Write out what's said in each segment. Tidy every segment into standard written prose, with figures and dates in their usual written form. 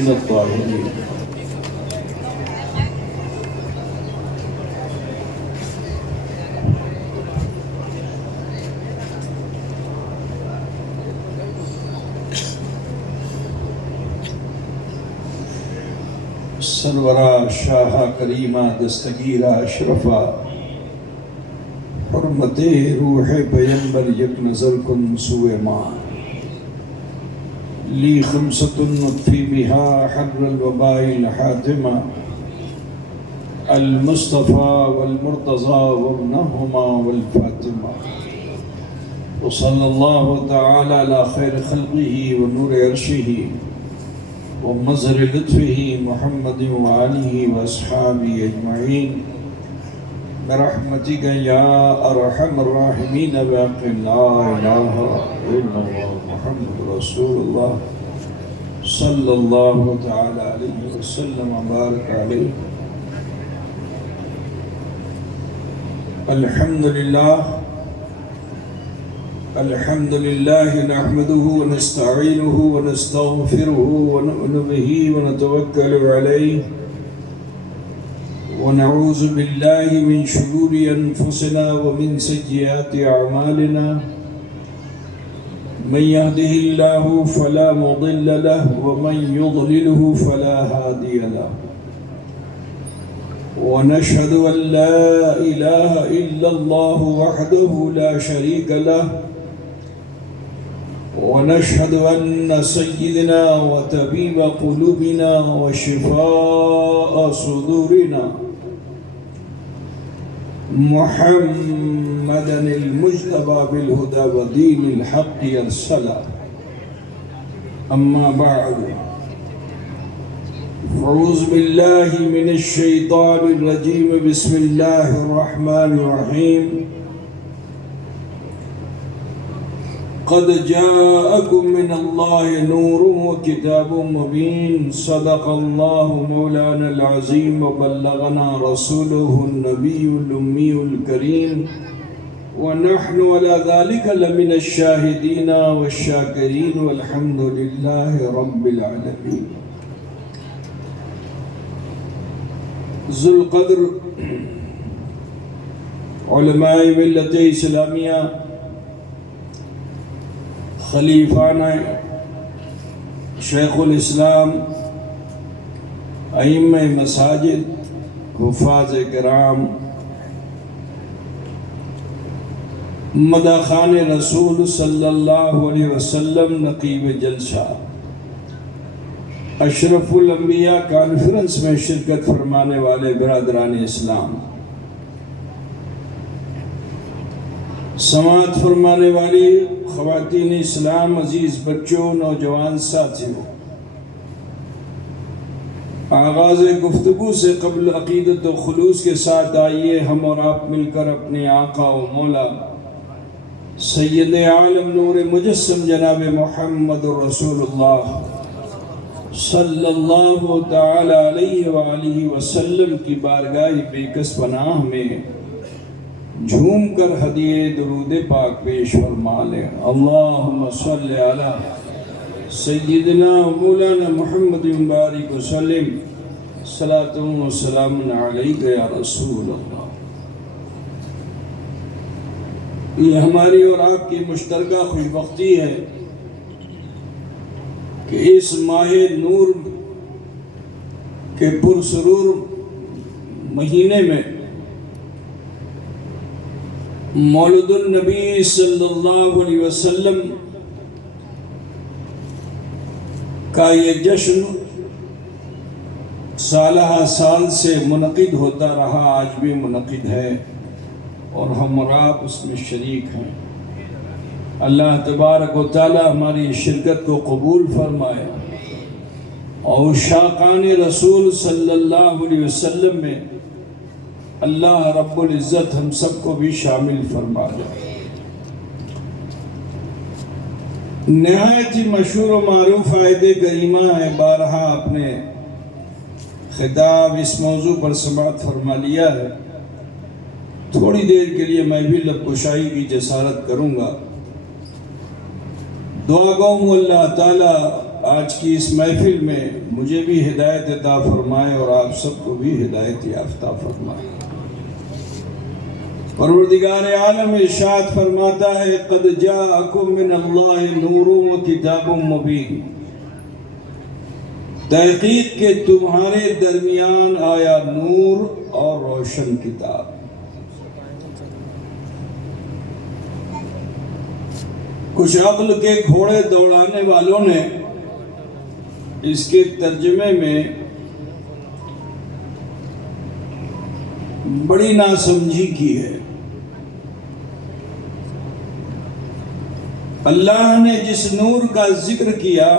الطاهرين. سرورا شاہ کریمہ دستگیرہ اشرفا حرمت روح پیمبر یک نظر کن سوئے ماں لی خمسۃ نطفی بہا حر الوباء الحاتمہ المصطفى والمرتضى وابنهما والفاطمہ وصلی اللہ تعالی علی خیر خلقہ ونور عرشہ ومظہر لطفہ محمد وآلہ واصحابہ اجمعین برحمتک یا ارحم الراحمین باق لا الہ الا اللہ محمد رسول اللہ صلی اللہ تعالی علیہ وسلم وبارک علیہ. الحمد لله نحمده ونستعينه ونستغفره ونؤمن به ونتوكل عليه ونعوذ بالله من شرور أنفسنا ومن سيئات أعمالنا. من يهده الله فلا مضل له ومن يضلله فلا هادي له. ونشهد أن لا إله إلا الله وحده لا شريك له. ونشهد أن سيدنا وطبيب قلوبنا وشفاء صدورنا محمدا المجتبى بالهدى ودين الحق أرسله. أما بعد أعوذ بالله من الشيطان الرجيم. بسم الله الرحمن الرحيم. قد جاءكم من الله نور وكتاب مبين. صدق الله مولانا العظيم وبلغنا رسوله النبي الأمي الكريم ونحن على ذلك لمن الشاهدين والشاكرين والحمد لله رب العالمين. ذو القدر علماء ملت اسلامیہ، خلیفانہ شیخ الاسلام، ائمہ مساجد، حفاظ کرام، مداخان رسول صلی اللہ علیہ وسلم، نقیب جلسہ، اشرف الانبیاء کانفرنس میں شرکت فرمانے والے برادران اسلام، سماعت فرمانے والی خواتین اسلام، عزیز بچوں، نوجوان ساتھیوں، آغاز گفتگو سے قبل عقیدت و خلوص کے ساتھ آئیے ہم اور آپ مل کر اپنے آقا و مولا سید عالم نور مجسم جناب محمد رسول اللہ صلی اللہ تعالی علیہ وآلہ وسلم کی بارگاہ بے کس پناہ میں جھوم کر ہدیے درود پاک پیش فرما لیں. اللہم صلی علی سیدنا مولانا محمد مبارک وسلم. صلاۃ و سلام علیک یا رسول اللہ. یہ ہماری اور آپ کی مشترکہ خوش بختی ہے کہ اس ماہ نور کے پرسرور مہینے میں مولد النبی صلی اللہ علیہ وسلم کا یہ جشن سالہ سال سے منعقد ہوتا رہا، آج بھی منعقد ہے اور ہم اور آپ اس میں شریک ہیں. اللہ تبارک و تعالی ہماری شرکت کو قبول فرمائے اور شاقان رسول صلی اللہ علیہ وسلم میں اللہ رب العزت ہم سب کو بھی شامل فرما دے. نہایت ہی مشہور و معروف آیت کریمہ ہے، بارہا اپنے خطاب اس موضوع پر سماعت فرما لیا ہے. تھوڑی دیر کے لیے میں بھی لب کشائی کی جسارت کروں گا. دعا گو اللہ تعالی آج کی اس محفل میں مجھے بھی ہدایت عطا فرمائے اور آپ سب کو بھی ہدایت یافتہ فرمائے۔ پروردگار عالم ارشاد فرماتا ہے قد جاءکم من اللہ نور و کتاب مبین، تحقیق کہ تمہارے درمیان آیا نور اور روشن کتاب۔ کچھ عقل کے گھوڑے دوڑانے والوں نے اس کے ترجمے میں بڑی ناسمجھی کی ہے۔ اللہ نے جس نور کا ذکر کیا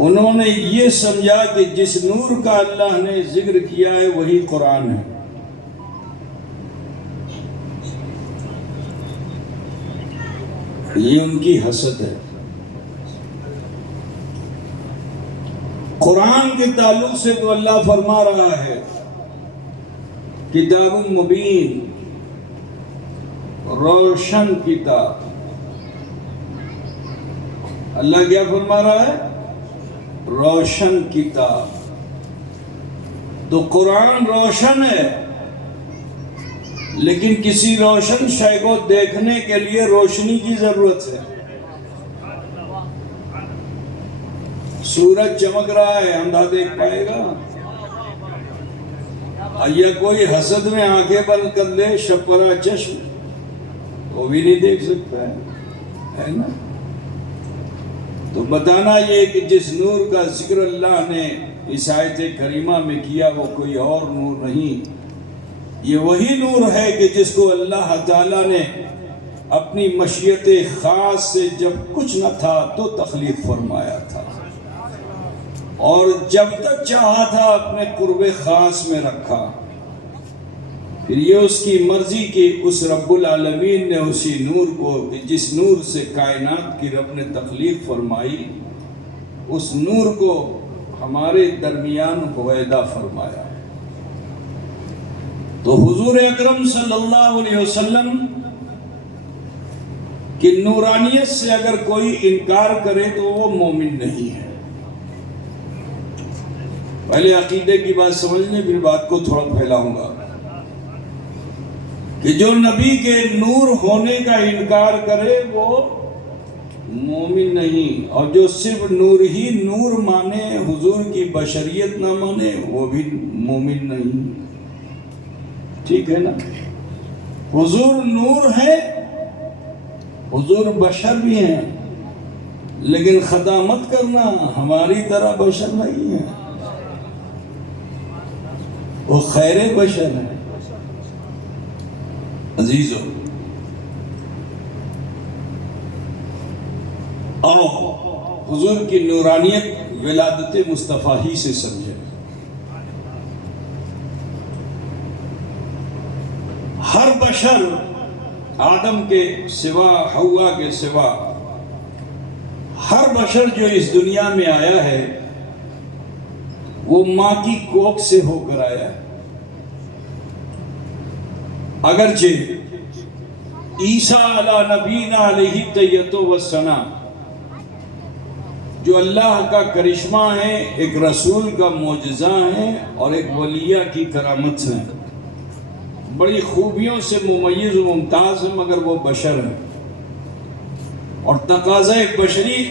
انہوں نے یہ سمجھا کہ جس نور کا اللہ نے ذکر کیا ہے وہی قرآن ہے۔ یہ ان کی حسد ہے۔ قرآن کے تعلق سے تو اللہ فرما رہا ہے کتاب مبین، روشن کتاب۔ اللہ کیا فرما رہا ہے؟ روشن کتاب۔ تو قرآن روشن ہے، لیکن کسی روشن شے کو دیکھنے کے لیے روشنی کی ضرورت ہے۔ سورج چمک رہا ہے، اندھا دیکھ پائے گا؟ یا کوئی حسد میں آنکھیں بند کر لے شپرا چشم، وہ بھی نہیں دیکھ سکتا ہے نا؟ تو بتانا یہ کہ جس نور کا ذکر اللہ نے اس آیت کریمہ میں کیا وہ کوئی اور نور نہیں، یہ وہی نور ہے کہ جس کو اللہ تعالیٰ نے اپنی مشیت خاص سے جب کچھ نہ تھا تو تخلیق فرمایا تھا، اور جب تک چاہا تھا اپنے قرب خاص میں رکھا۔ پھر یہ اس کی مرضی کہ اس رب العالمین نے اسی نور کو، جس نور سے کائنات کی رب نے تخلیق فرمائی، اس نور کو ہمارے درمیان پویدہ فرمایا۔ تو حضور اکرم صلی اللہ علیہ وسلم کی نورانیت سے اگر کوئی انکار کرے تو وہ مومن نہیں ہے۔ پہلے عقیدے کی بات سمجھنے، پھر بات کو تھوڑا پھیلاؤں گا کہ جو نبی کے نور ہونے کا انکار کرے وہ مومن نہیں، اور جو صرف نور ہی نور مانے، حضور کی بشریت نہ مانے، وہ بھی مومن نہیں۔ ٹھیک ہے نا؟ حضور نور ہے، حضور بشر بھی ہیں، لیکن خطا مت کرنا، ہماری طرح بشر نہیں ہے، وہ خیر بشر ہے۔ عزیزو، اور حضور کی نورانیت ولادت مصطفیٰ ہی سے سمجھے۔ ہر بشر آدم کے سوا، حوا کے سوا، ہر بشر جو اس دنیا میں آیا ہے وہ ماں کی کوکھ سے ہو کر آیا ہے۔ اگرچہ عیسیٰ علی نبینا علیہ تیت و ثنا جو اللہ کا کرشمہ ہے، ایک رسول کا معجزہ ہے اور ایک ولیہ کی کرامت ہے، بڑی خوبیوں سے ممیز و ممتاز ہے، مگر وہ بشر ہے، اور تقاضۂ بشری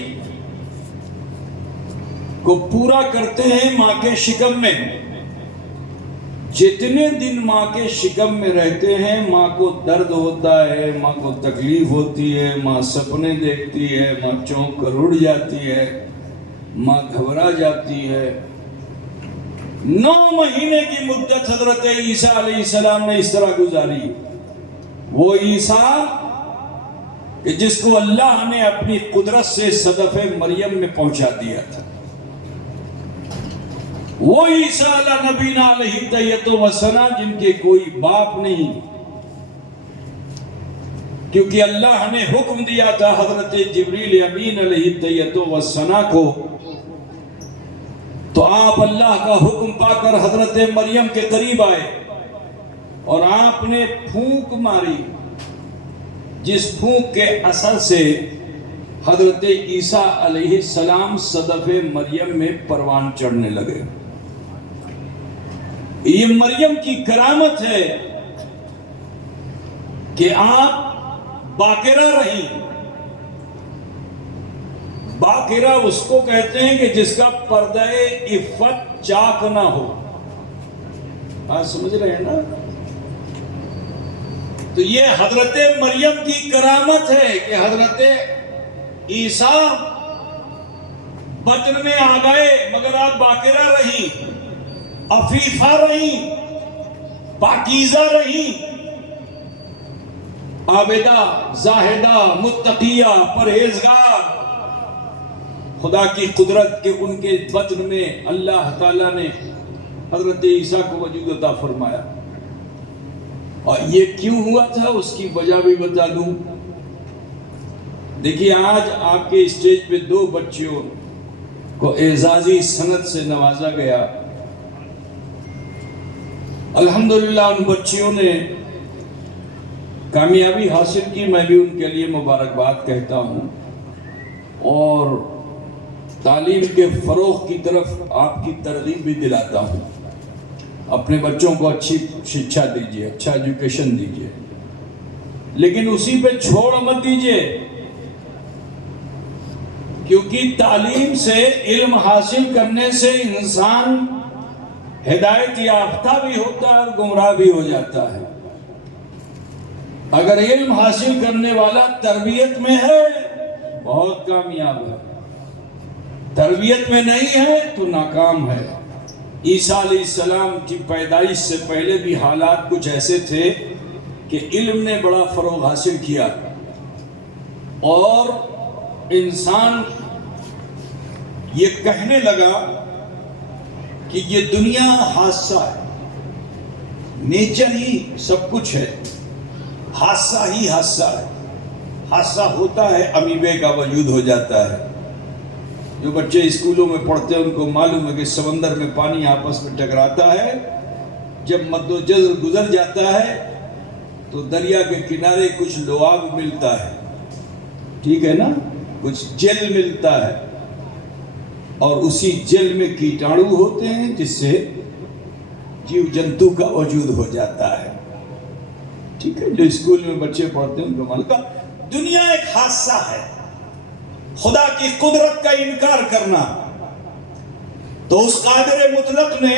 کو پورا کرتے ہیں ماں کے شکم میں۔ جتنے دن ماں کے شکم میں رہتے ہیں ماں کو درد ہوتا ہے، ماں کو تکلیف ہوتی ہے، ماں سپنے دیکھتی ہے، ماں چونک کر اڑ جاتی ہے، ماں گھبرا جاتی ہے۔ 9 مہینے کی مدت حضرت عیسیٰ علیہ السلام نے اس طرح گزاری۔ وہ عیسیٰ کہ جس کو اللہ نے اپنی قدرت سے صدف مریم میں پہنچا دیا تھا، وہ عیسیٰ علی نبینا علیہ تیت و ثنا جن کے کوئی باپ نہیں، کیونکہ اللہ نے حکم دیا تھا حضرت جبریل امین علیہ تیت و ثنا کو، تو آپ اللہ کا حکم پا کر حضرت مریم کے قریب آئے اور آپ نے پھونک ماری، جس پھونک کے اثر سے حضرت عیسیٰ علیہ السلام صدف مریم میں پروان چڑھنے لگے. یہ مریم کی کرامت ہے کہ آپ باقرہ رہیں. باقرہ اس کو کہتے ہیں کہ جس کا پردہ عفت چاک نہ ہو. آپ سمجھ رہے ہیں نا؟ تو یہ حضرت مریم کی کرامت ہے کہ حضرت عیسیٰ بطن میں آ گئے مگر آپ باقرہ رہیں، عفیفہ رہیں، پاکیزہ رہیں، عابدہ، زاہدہ، متقیہ، پرہیزگار. خدا کی قدرت کہ ان کے بطن میں اللہ تعالیٰ نے حضرت عیسیٰ کو وجود عطا فرمایا. اور یہ کیوں ہوا تھا اس کی وجہ بھی بتا دوں. دیکھیے آج آپ کے اسٹیج پہ 2 بچیوں کو اعزازی سند سے نوازا گیا. الحمدللہ ان بچیوں نے کامیابی حاصل کی، میں بھی ان کے لیے مبارکباد کہتا ہوں. اور تعلیم کے فروغ کی طرف آپ کی ترغیب بھی دلاتا ہوں. اپنے بچوں کو اچھی شکشا دیجیے، اچھا ایجوکیشن دیجیے، لیکن اسی پہ چھوڑ مت دیجیے، کیونکہ تعلیم سے، علم حاصل کرنے سے انسان ہدایت یافتہ بھی ہوتا ہے اور گمراہ بھی ہو جاتا ہے. اگر علم حاصل کرنے والا تربیت میں ہے بہت کامیاب ہے، تربیت میں نہیں ہے تو ناکام ہے. عیسیٰ علیہ السلام کی پیدائش سے پہلے بھی حالات کچھ ایسے تھے کہ علم نے بڑا فروغ حاصل کیا اور انسان یہ کہنے لگا کہ یہ دنیا حادثہ ہے، نیچر ہی سب کچھ ہے، حادثہ ہی حادثہ ہے. حادثہ ہوتا ہے امیبے کا وجود ہو جاتا ہے. جو بچے اسکولوں میں پڑھتے ہیں ان کو معلوم ہے کہ سمندر میں پانی آپس میں ٹکراتا ہے، جب مد و جزر گزر جاتا ہے تو دریا کے کنارے کچھ لعاب ملتا ہے، ٹھیک ہے نا، کچھ جل ملتا ہے، اور اسی جل میں کیٹاڑو ہوتے ہیں جس سے جیو جنتو کا وجود ہو جاتا ہے. ٹھیک ہے، جو اسکول میں بچے پڑھتے ہیں ان کو معلوم. دنیا ایک حادثہ ہے. خدا کی قدرت کا انکار کرنا، تو اس قادر مطلق نے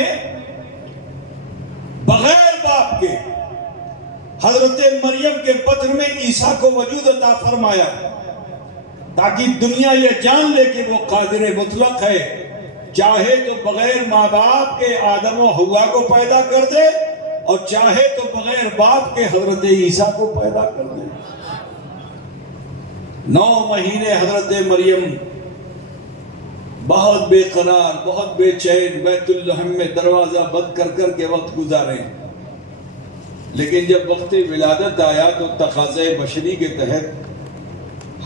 بغیر باپ کے حضرت مریم کے بطن میں عیسیٰ کو وجود عطا فرمایا تاکہ دنیا یہ جان لے کہ وہ قادر مطلق ہے. چاہے تو بغیر ماں باپ کے آدم و حوا کو پیدا کر دے اور چاہے تو بغیر باپ کے حضرت عیسیٰ کو پیدا کر دے. 9 مہینے حضرت مریم بہت بے قرار، بہت بے چین بیت الحم میں دروازہ بند کر کر کے وقت گزارے. لیکن جب وقت ولادت آیا تو تقاضۂ بشری کے تحت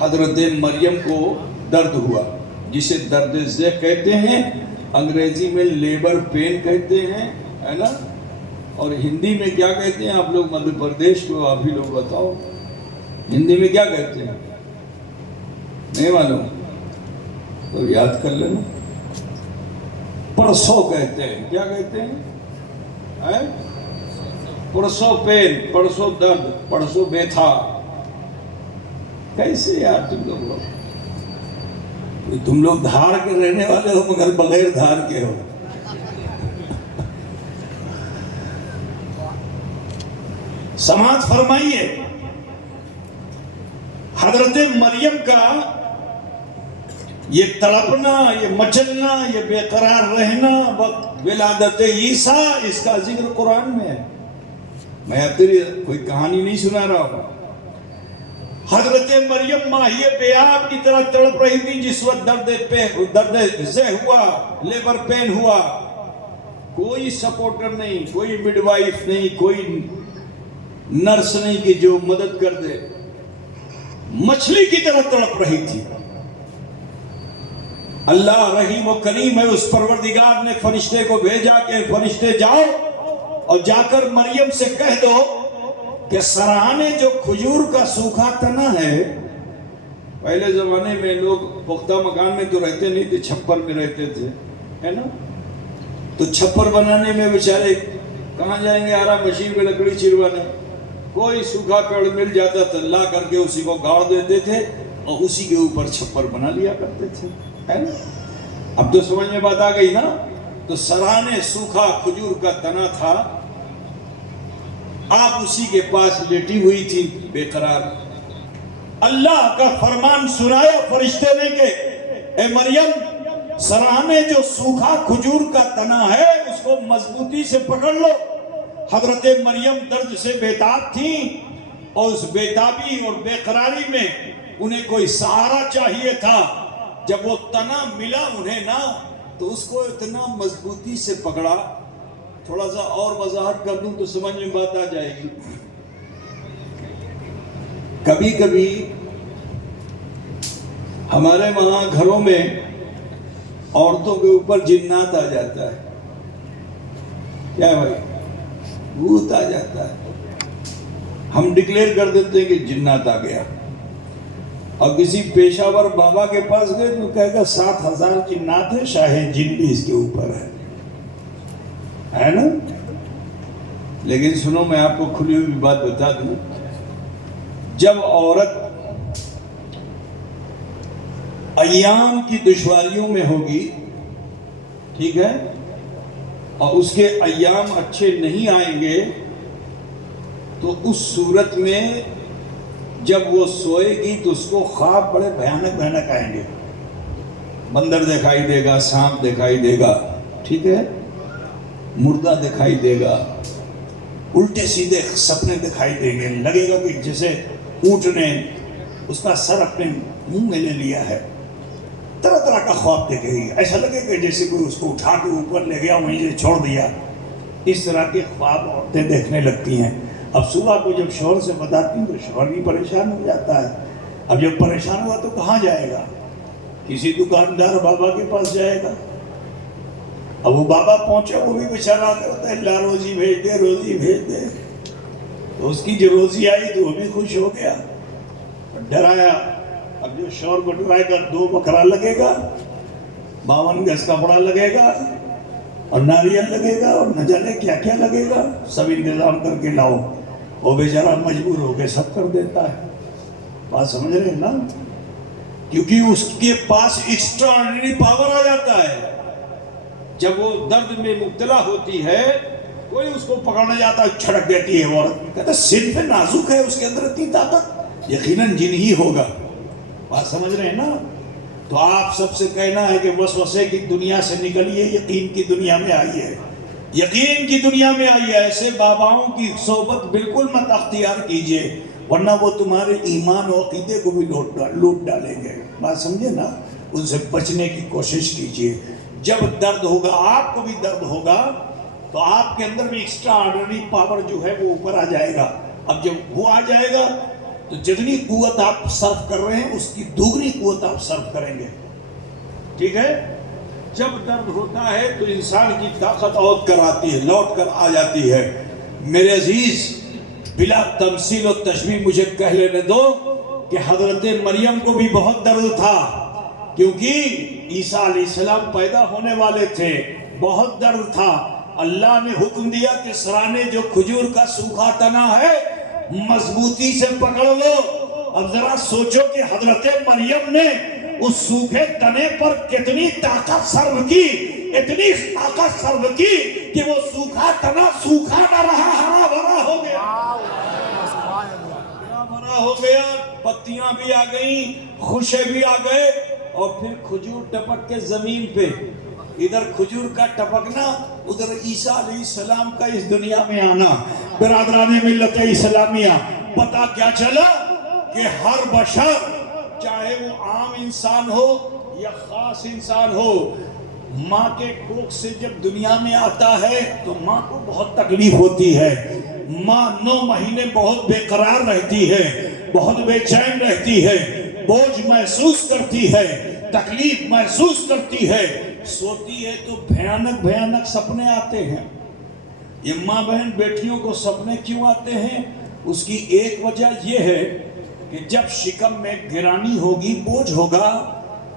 حضرت مریم کو درد ہوا، جسے درد ذہ کہتے ہیں، انگریزی میں لیبر پین کہتے ہیں، ہے نا، اور ہندی میں کیا کہتے ہیں؟ آپ لوگ مدھیہ پردیش کو، آپ ہی لوگ بتاؤ ہندی میں کیا کہتے ہیں؟ نہیں معلوم تو یاد کر لینا. پرسو کہتے ہیں. کیا کہتے ہیں؟ پرسو پین، پرسو درد، پرسو بیتھا. کیسے یار تم لوگ دھار کے رہنے والے ہو مگر بغیر دھار کے ہو. سماعت فرمائیے، حضرت مریم کا یہ تڑپنا، یہ مچلنا، یہ بے قرار رہنا وقت ولادت عیسیٰ، اس کا ذکر قرآن میں ہے. میں اب تیری کوئی کہانی نہیں سنا رہا ہوں. حضرت مریم ماہی بیاب کی طرح تڑپ رہی تھی جس وقت درد زہ ہوا، لیبر پین ہوا. کوئی سپورٹر نہیں، کوئی مڈ وائف نہیں، کوئی نرس نہیں کہ جو مدد کر دے. مچھلی کی طرح تڑپ رہی تھی. اللہ رحیم و کریم ہے. اس پروردگار نے فرشتے کو بھیجا کہ فرشتے جاؤ اور جا کر مریم سے کہہ دو کہ سرانے جو کھجور کا سوکھا تنا ہے پہلے زمانے میں لوگ پختہ مکان میں تو رہتے نہیں تھے، چھپر میں رہتے تھے، ہے نا؟ تو چھپر بنانے میں بیچارے کہاں جائیں گے؟ آرام مشین پہ لکڑی چروانے، کوئی سوکھا پیڑ مل جاتا تو لا کر کے اسی کو گاڑ دیتے تھے اور اسی کے اوپر چھپر بنا لیا کرتے تھے، ہے نا؟ اب تو سمجھ میں بات آ گئی نا؟ تو سراہنے سوکھا کھجور کا تنا تھا، آپ اسی کے پاس لیٹی ہوئی تھی بے قرار۔ اللہ کا فرمان سنایا فرشتے نے کہ اے مریم، سراہنے جو سوکھا کھجور کا تنا ہے اس کو مضبوطی سے پکڑ لو۔ حضرت مریم درد سے بیتاب تھیں اور اس بیتابی اور بے قراری میں انہیں کوئی سہارا چاہیے تھا۔ جب وہ تنا ملا انہیں نا تو اس کو اتنا مضبوطی سے پکڑا۔ تھوڑا سا اور وضاحت کر دوں تو سمجھ میں بات آ جائے گی۔ کبھی کبھی ہمارے وہاں گھروں میں عورتوں کے اوپر جنات آ جاتا ہے، کیا بھائی؟ بھوت آ جاتا ہے، ہم ڈکلیئر کر دیتے ہیں کہ جنات آ گیا، اور کسی پیشہ ور بابا کے پاس گئے تو کہے گا 7,000 جنات ہیں، شاہ جن بھی اس کے اوپر ہے نا؟ لیکن سنو، میں آپ کو کھلی ہوئی بات بتا دوں، جب عورت ایام کی دشواریوں میں ہوگی، ٹھیک ہے، اور اس کے ایام اچھے نہیں آئیں گے، تو اس صورت میں جب وہ سوئے گی تو اس کو خواب بڑے بھیانک بھیانک آئیں گے۔ بندر دکھائی دے گا، سانپ دکھائی دے گا، ٹھیک ہے، مردہ دکھائی دے گا، الٹے سیدھے سپنے دکھائی دیں گے، لگے گا کہ جیسے اونٹ نے اس کا سر اپنے منہ میں لے لیا ہے۔ طرح طرح کا خواب دیکھے گی، ایسا لگے گا جیسے کوئی اس کو اٹھا کے اوپر لے گیا وہیں سے چھوڑ دیا۔ اس طرح کے خواب عورتیں دیکھنے لگتی ہیں۔ اب صبح کو جب شوہر سے بتاتی ہیں تو شوہر بھی پریشان ہو جاتا ہے۔ اب جب پریشان ہوا تو کہاں جائے گا؟ کسی دکاندار بابا کے پاس جائے گا۔ اب وہ بابا پہنچے، وہ بھی بیچارہ ہوتا ہے، اللہ روزی بھیج دے، روزی بھیج دے۔ تو اس کی جو روزی آئی تو وہ بھی خوش ہو گیا، ڈرایا۔ اب جو شوہر کو ڈرائے گا، 2 بکرا لگے گا، 52 گز کپڑا لگے گا، اور ناریل لگے گا، اور نہ جانے کیا کیا لگے گا، سب انتظام کر کے لاؤ۔ وہ بیچارہ مجبور ہو کے سب کر دیتا ہے۔ بات سمجھ رہے ہیں نا؟ کیونکہ اس کے پاس ایکسٹرا آرڈنری پاور آ جاتا ہے۔ جب وہ درد میں مبتلا ہوتی ہے، کوئی اس کو پکڑنا جاتا ہے، چھڑک دیتی ہے عورت، کہتا ہے صنف نازک ہے، اس کے اندر اتنی طاقت، یقیناً جن ہی ہوگا۔ بات سمجھ رہے ہیں نا؟ تو آپ سب سے کہنا ہے کہ وسوسے کی دنیا سے نکلیے، یقین کی دنیا میں آئیے، یقین کی دنیا میں آئیے۔ ایسے باباؤں کی صحبت بالکل مت اختیار کیجئے، ورنہ وہ تمہارے ایمان و عقیدے کو بھی لوٹ ڈالیں گے۔ بات سمجھے نا؟ ان سے بچنے کی کوشش کیجئے۔ جب درد ہوگا، آپ کو بھی درد ہوگا، تو آپ کے اندر بھی ایکسٹرا آرڈنری پاور جو ہے وہ اوپر آ جائے گا۔ اب جب وہ آ جائے گا تو جتنی قوت آپ صرف کر رہے ہیں اس کی دوگنی قوت آپ صرف کریں گے، ٹھیک ہے؟ جب درد ہوتا ہے تو انسان کی طاقت اور کراتی ہے، لوٹ کر آ جاتی ہے۔ میرے عزیز، بلا تمثیل و تشبیہ مجھے کہہ لینے دو کہ حضرت مریم کو بھی بہت درد تھا، کیونکہ عیسیٰ علیہ السلام پیدا ہونے والے تھے، بہت درد تھا۔ اللہ نے حکم دیا کہ سرانے جو کھجور کا سوکھا تنا ہے مضبوطی سے پکڑ لو۔ اب ذرا سوچو کہ حضرت مریم نے اس سوکھے تنے پر کتنی طاقت صرف کی، اتنی طاقت صرف کی کہ وہ سوکھا تنا سوکھا نہ رہا، ہرا بھرا ہو گیا، ہرا بھرا ہو گیا، پتیاں بھی آ گئیں، خوشے بھی آ گئے، اور پھر کھجور ٹپک کے زمین پہ، ادھر کھجور کا ٹپکنا، ادھر عیسیٰ علیہ السلام کا اس دنیا میں آنا۔ برادران ملت اسلامیہ، پتہ کیا چلا کہ ہر بشر، چاہے وہ عام انسان ہو یا خاص انسان ہو، ماں کے کوکھ سے جب دنیا میں آتا ہے تو ماں کو بہت تکلیف ہوتی ہے۔ ماں 9 مہینے بہت بے قرار رہتی ہے، بہت بے چین رہتی ہے، بوجھ محسوس کرتی ہے، تکلیف محسوس کرتی ہے، سوتی ہے تو بھیانک بھیانک سپنے آتے ہیں۔ یہ ماں بہن بیٹیوں کو سپنے کیوں آتے ہیں؟ اس کی ایک وجہ یہ ہے کہ جب شکم میں گرانی ہوگی، بوجھ ہوگا،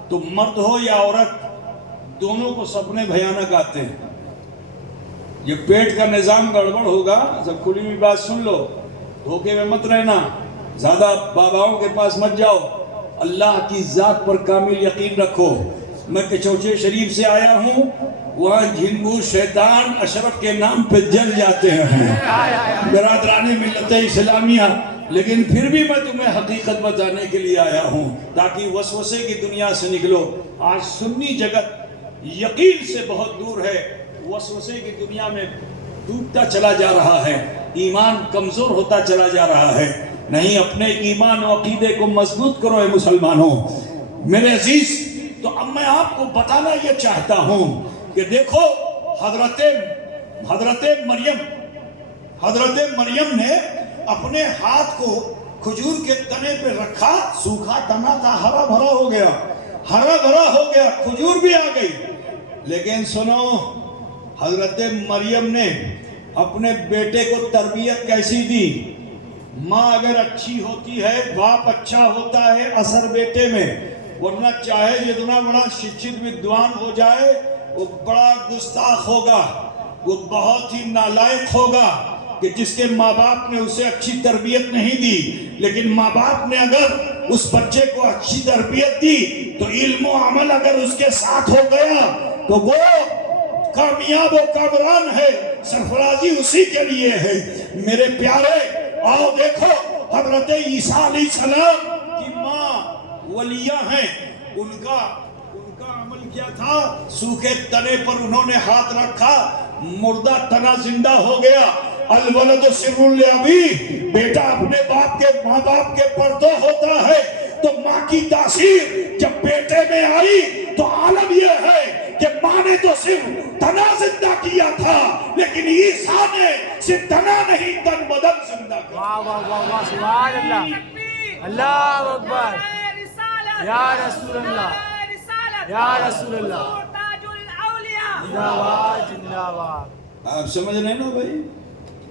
تو مرد ہو یا عورت دونوں کو سپنے بھیانک آتے ہیں۔ یہ پیٹ کا نظام گڑبڑ ہوگا، سب کھلی ہوئی بات سن لو، دھوکے میں مت رہنا، زیادہ باباؤں کے پاس مت جاؤ، اللہ کی ذات پر کامل یقین رکھو۔ میں کچوچے شریف سے آیا ہوں، وہاں جھنگو شیطان اشرف کے نام پہ جل جاتے ہیں برادران ملت اسلامیہ، لیکن پھر بھی میں تمہیں حقیقت بتانے کے لیے آیا ہوں تاکہ وسوسے کی دنیا سے نکلو۔ آج سنی جگت یقین سے بہت دور ہے، وسوسے کی دنیا میں ڈوبتا چلا جا رہا ہے، ایمان کمزور ہوتا چلا جا رہا ہے۔ نہیں، اپنے ایمان و عقیدے کو مضبوط کرو اے مسلمانوں۔ میرے عزیز، تو اب میں آپ کو بتانا یہ چاہتا ہوں کہ دیکھو حضرت مریم نے اپنے ہاتھ کو کھجور کے تنے پہ رکھا، سوکھا تنا تھا، ہرا بھرا ہو گیا، کھجور بھی آ گئی۔ لیکن سنو، حضرت مریم نے اپنے بیٹے کو تربیت کیسی دی؟ ماں اگر اچھی ہوتی ہے، باپ اچھا ہوتا ہے اثر بیٹے میں، ورنہ چاہے جتنا بڑا شکشت ودوان ہو جائے، وہ بڑا گستاخ ہوگا، وہ بہت ہی نالائق ہوگا کہ جس کے ماں باپ نے اسے اچھی تربیت نہیں دی۔ لیکن ماں باپ نے اگر اس بچے کو اچھی تربیت دی تو علم و عمل اگر اس کے ساتھ ہو گیا تو وہ کامیاب و کامران ہے، سرفرازی اسی کے لیے ہے۔ میرے پیارے، آؤ دیکھو حضرت عیسیٰ علیہ السلام کی ماں ولیہ ہیں، ان کا عمل کیا تھا؟ سوکھے تنے پر انہوں نے ہاتھ رکھا، مردہ تنا زندہ ہو گیا۔ الولد سر لابی، بیٹا اپنے ماں باپ کے پردوں ہوتا ہے، تو ماں کی تاثیر جب بیٹے میں آئی تو عالم یہ ہے کہ ماں نے تو صرف تنا زندہ کیا تھا، لیکن عیسیٰ نے صرف تنا نہیں تن بدن زندہ کیا۔ واہ واہ واہ واہ، سبحان اللہ، اللہ اکبر، یا رسول اللہ، یا رسول اللہ، زندہ باد زندہ باد۔ آپ سمجھ رہے ہیں نا بھائی؟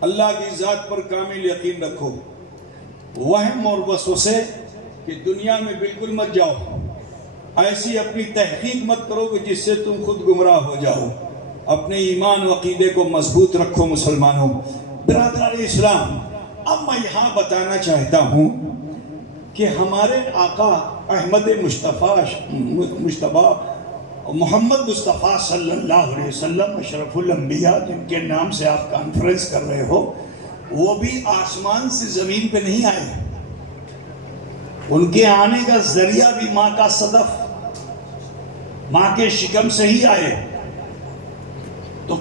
اللہ کی ذات پر کامل یقین رکھو، وہم اور وسوسے کہ دنیا میں بالکل مت جاؤ، ایسی اپنی تحقیق مت کرو کہ جس سے تم خود گمراہ ہو جاؤ۔ اپنے ایمان و عقیدے کو مضبوط رکھو مسلمانوں۔ برادران اسلام، اب میں یہاں بتانا چاہتا ہوں کہ ہمارے آقا احمد مصطفیٰ محمد مصطفیٰ صلی اللہ علیہ وسلم اشرف الانبیاء، جن کے نام سے آپ کانفرنس کر رہے ہو، وہ بھی آسمان سے زمین پہ نہیں آئے، ان کے آنے کا ذریعہ بھی ماں کا صدف، ماں کے شکم سے ہی آئے۔ تو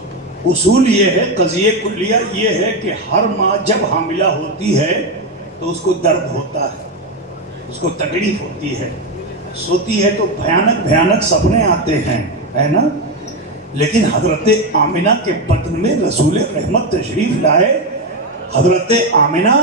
اصول یہ ہے، قضیہ کلیہ یہ ہے کہ ہر ماں جب حاملہ ہوتی ہے تو اس کو درد ہوتا ہے، اس کو تکلیف ہوتی ہے، سوتی ہے تو بھیانک سپنے آتے ہیں، ہے نا؟ لیکن حضرت آمنہ کے بطن میں رسول رحمت تشریف لائے۔ حضرت آمنہ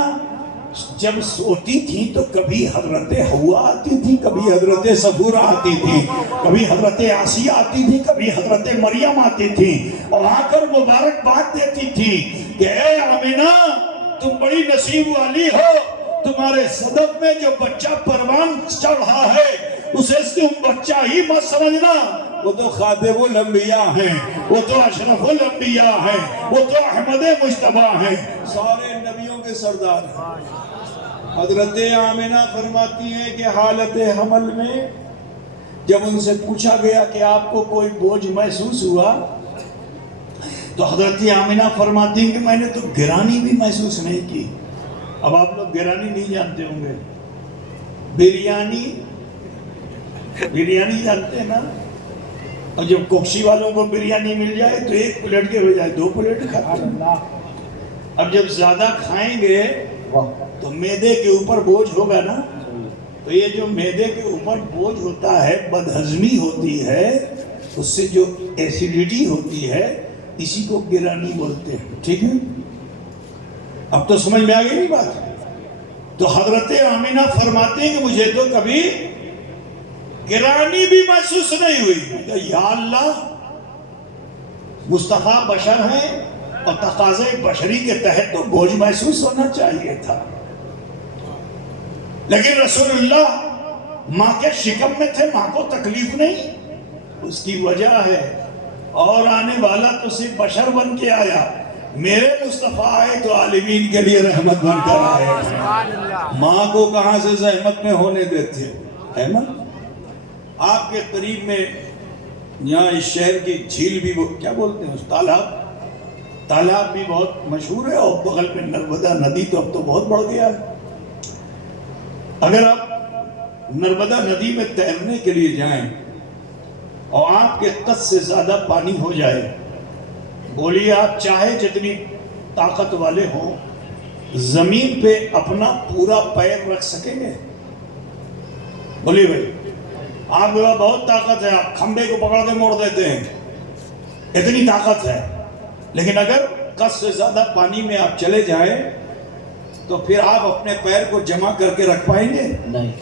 جب سوتی تھی تو کبھی حضرت حوا آتی تھی، کبھی حضرت صفورہ آتی تھی، کبھی حضرت آسیہ آتی تھی، کبھی حضرت مریم آتی تھی، اور آ کر مبارکباد دیتی تھی کہ اے آمنہ، تم بڑی نصیب والی ہو، تمہارے صدف میں جو بچہ پروان چڑھ رہا ہے اسے تم بچہ ہی مت سمجھنا، وہ تو خاتم الانبیاء ہیں، وہ تو اشرف الانبیاء ہیں، وہ تو احمد مجتبیٰ ہیں، سارے نبیوں کے سردار ہیں۔ حضرت آمنہ فرماتی ہیں کہ حالت حمل میں جب ان سے پوچھا گیا کہ آپ کو کوئی بوجھ محسوس ہوا تو حضرت آمنہ فرماتی ہیں کہ میں نے تو گرانی بھی محسوس نہیں کی۔ اب آپ لوگ گرانی نہیں جانتے ہوں گے، بریانی جانتے ہیں نا؟ اور جب کوکشی والوں کو بریانی مل جائے تو ایک پلیٹ کے بجائے 2 پلیٹ کھاتے ہیں۔ اب جب زیادہ کھائیں گے تو معدے کے اوپر بوجھ ہوگا نا، تو یہ جو معدے کے اوپر بوجھ ہوتا ہے، بدہضمی ہوتی ہے، اس سے جو ایسیڈیٹی ہوتی ہے، اسی کو گرانی بولتے ہیں۔ ٹھیک ہے، اب تو سمجھ میں آ گئی نہیں بات؟ تو حضرت آمنہ فرماتے ہیں کہ مجھے تو کبھی گرانی بھی محسوس نہیں ہوئی۔ کہ یا اللہ، مصطفیٰ بشر ہیں اور تقاضے بشری کے تحت تو بوجھ محسوس ہونا چاہیے تھا۔ لیکن رسول اللہ ماں کے شکم میں تھے، ماں کو تکلیف نہیں. اس کی وجہ ہے اور آنے والا تو صرف بشر بن کے آیا، میرے مصطفیٰ آئے تو عالمین کے لیے رحمت بن کر آئے. ماں کو کہاں سے زحمت میں ہونے دیتے ہو؟ احمد آپ کے قریب میں یہاں اس شہر کی جھیل بھی کیا بولتے ہیں اس تالاب بھی بہت مشہور ہے، اور بغل میں نرمدا ندی تو اب تو بہت بڑھ گیا ہے. اگر آپ نرمدا ندی میں تیرنے کے لیے جائیں اور آپ کے قد سے زیادہ پانی ہو جائے، بولیے آپ چاہے جتنی طاقت والے ہوں زمین پہ اپنا پورا پیر رکھ سکیں گے؟ بولیے بھائی، آپ کے پاس بہت طاقت ہے، آپ کھمبے کو پکڑ کے موڑ دیتے ہیں، اتنی طاقت ہے، لیکن اگر قد سے زیادہ پانی میں آپ چلے جائیں تو پھر آپ اپنے پیر کو جمع کر کے رکھ پائیں گے؟ نہیں.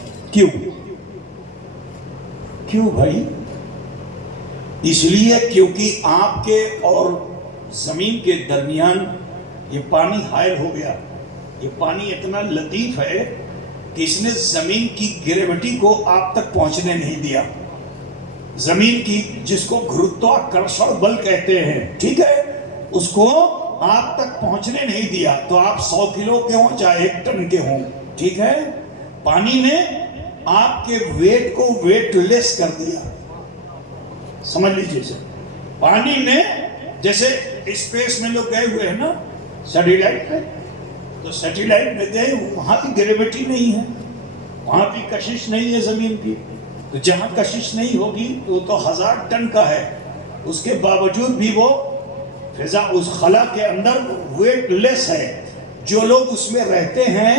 کیوں بھائی؟ اس لیے کیونکہ آپ کے اور زمین کے درمیان یہ پانی حائل ہو گیا. یہ پانی اتنا لطیف ہے کہ اس نے زمین کی گریوٹی کو آپ تک پہنچنے نہیں دیا. زمین کی جس کو گروتواکرشن بل کہتے ہیں، ٹھیک ہے، اس کو آپ تک پہنچنے نہیں دیا. تو آپ 100 کلو کے ہوں چاہے 1 ٹن کے ہوں، ٹھیک ہے، پانی نے آپ کے ویٹ کو ویٹ لیس کر دیا. سمجھ لیجیے سر، پانی نے جیسے اسپیس میں لوگ گئے ہوئے ہیں نا سیٹیلائٹ پہ، تو سیٹیلائٹ میں گئے وہاں بھی گریویٹی نہیں ہے، وہاں بھی کشش نہیں ہے زمین کی. تو جہاں کشش نہیں ہوگی وہ تو 1000 ٹن کا ہے، اس کے باوجود بھی وہ فضا اس خلا کے اندر ویٹ لیس ہے. جو لوگ اس میں رہتے ہیں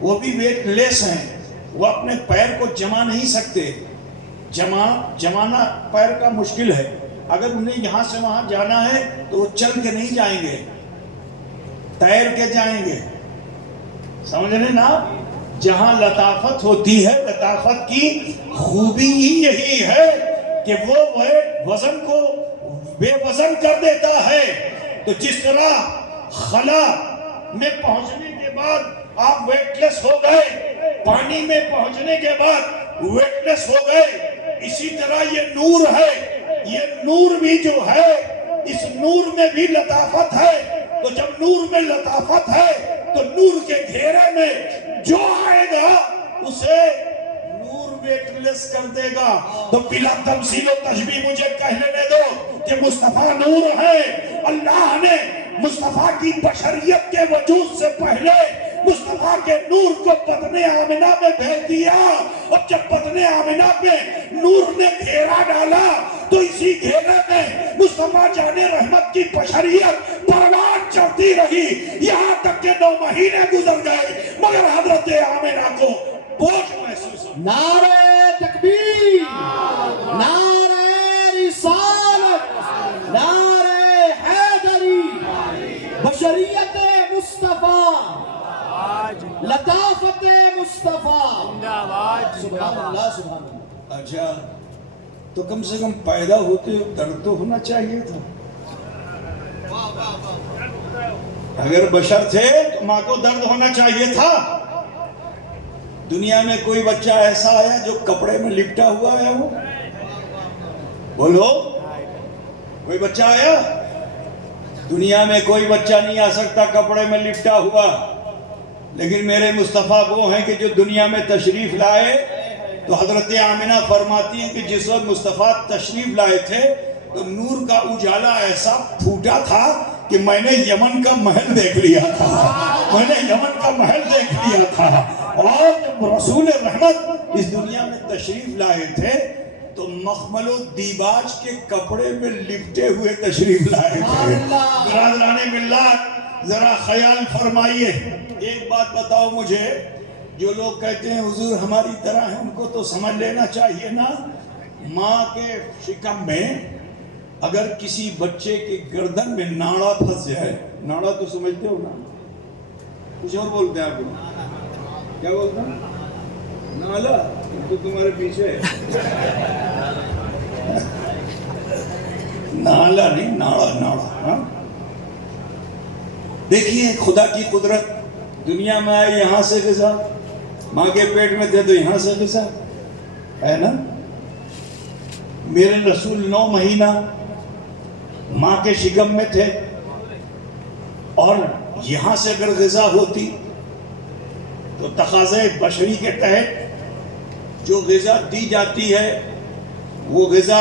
وہ بھی ویٹ لیس ہیں، وہ اپنے پیر کو جما نہیں سکتے. جمانا پیر کا مشکل ہے. اگر انہیں یہاں سے وہاں جانا ہے تو وہ چل کے نہیں جائیں گے، تیر کے جائیں گے. سمجھ رہے نا؟ جہاں لطافت ہوتی ہے، لطافت کی خوبی ہی یہی ہے کہ وہ وزن کو بے وزن کر دیتا ہے. تو جس طرح خلا میں پہنچنے کے بعد آپ ویٹ لیس ہو گئے، پانی میں پہنچنے کے بعد ویٹ لیس ہو گئے، اسی طرح یہ نور ہے. یہ نور بھی جو ہے، اس نور میں بھی لطافت ہے. تو جب نور میں لطافت ہے تو نور کے گھیرے میں جو آئے گا اسے نور ویٹ لیس کر دے گا. تو بلا تمثیل و تشبیہ مجھے کہہ لینے دو کہ مصطفیٰ نور ہے. اللہ نے مصطفیٰ کی بشریت کے وجود سے پہلے مصطفیٰ کے نور کو بطن آمنہ میں بھیج دیا، اور جب بطن آمنہ میں نور نے گھیرا ڈالا تو اسی گھیرے میں مصطفیٰ جان رحمت کی بشریت پروان چڑھتی رہی، یہاں تک کہ 9 مہینے گزر گئے مگر حضرت آمنہ کو بوجھ محسوس ہو. نعرہ تکبیر، نعرہ رسالت، نعرہ حیدری، بشریت مصطفیٰ، لطافت مصطفیٰ. سبحان اللہ، سبحان اللہ. اچھا تو کم سے کم پیدا ہوتے ہو درد تو ہونا چاہیے تھا. اگر بشر تھے تو ماں کو درد ہونا چاہیے تھا. دنیا میں کوئی بچہ ایسا آیا جو کپڑے میں لپٹا ہوا ہے؟ وہ بولو، کوئی بچہ آیا؟ دنیا میں کوئی بچہ نہیں آ سکتا کپڑے میں لپٹا ہوا. لیکن میرے مصطفیٰ وہ ہیں کہ جو دنیا میں تشریف لائے. تو حضرت آمنہ فرماتی ہیں کہ جس وقت مصطفیٰ تشریف لائے تھے تو نور کا اجالا ایسا پھوٹا تھا کہ میں نے یمن کا محل دیکھ لیا تھا، میں نے یمن کا محل دیکھ لیا تھا. اور جب رسول رحمت اس دنیا میں تشریف لائے تھے تو مخمل و دیباج کے کپڑے میں لپٹے ہوئے تشریف لائے تھے. برادران ملت ذرا خیال فرمائیے. ایک بات بتاؤ مجھے، جو لوگ کہتے ہیں حضور ہماری طرح ہیں، ان کو تو سمجھ لینا چاہیے نا، ماں کے شکم میں اگر کسی بچے کے گردن میں ناڑا پھنس جائے، ناڑا تو سمجھتے ہو نا، کچھ اور بولتے ہیں آپ کو، کیا بولتے ہیں؟ نالا تو تمہارے پیچھے ہے. نالا نہیں، ناڑا، ناڑا. دیکھیے خدا کی قدرت، دنیا میں آئے یہاں سے غذا، ماں کے پیٹ میں تھے تو یہاں سے غذا ہے نا. میرے رسول 9 مہینہ ماں کے شکم میں تھے اور یہاں سے اگر غذا ہوتی تو تقاضے بشری کے تحت جو غذا دی جاتی ہے وہ غذا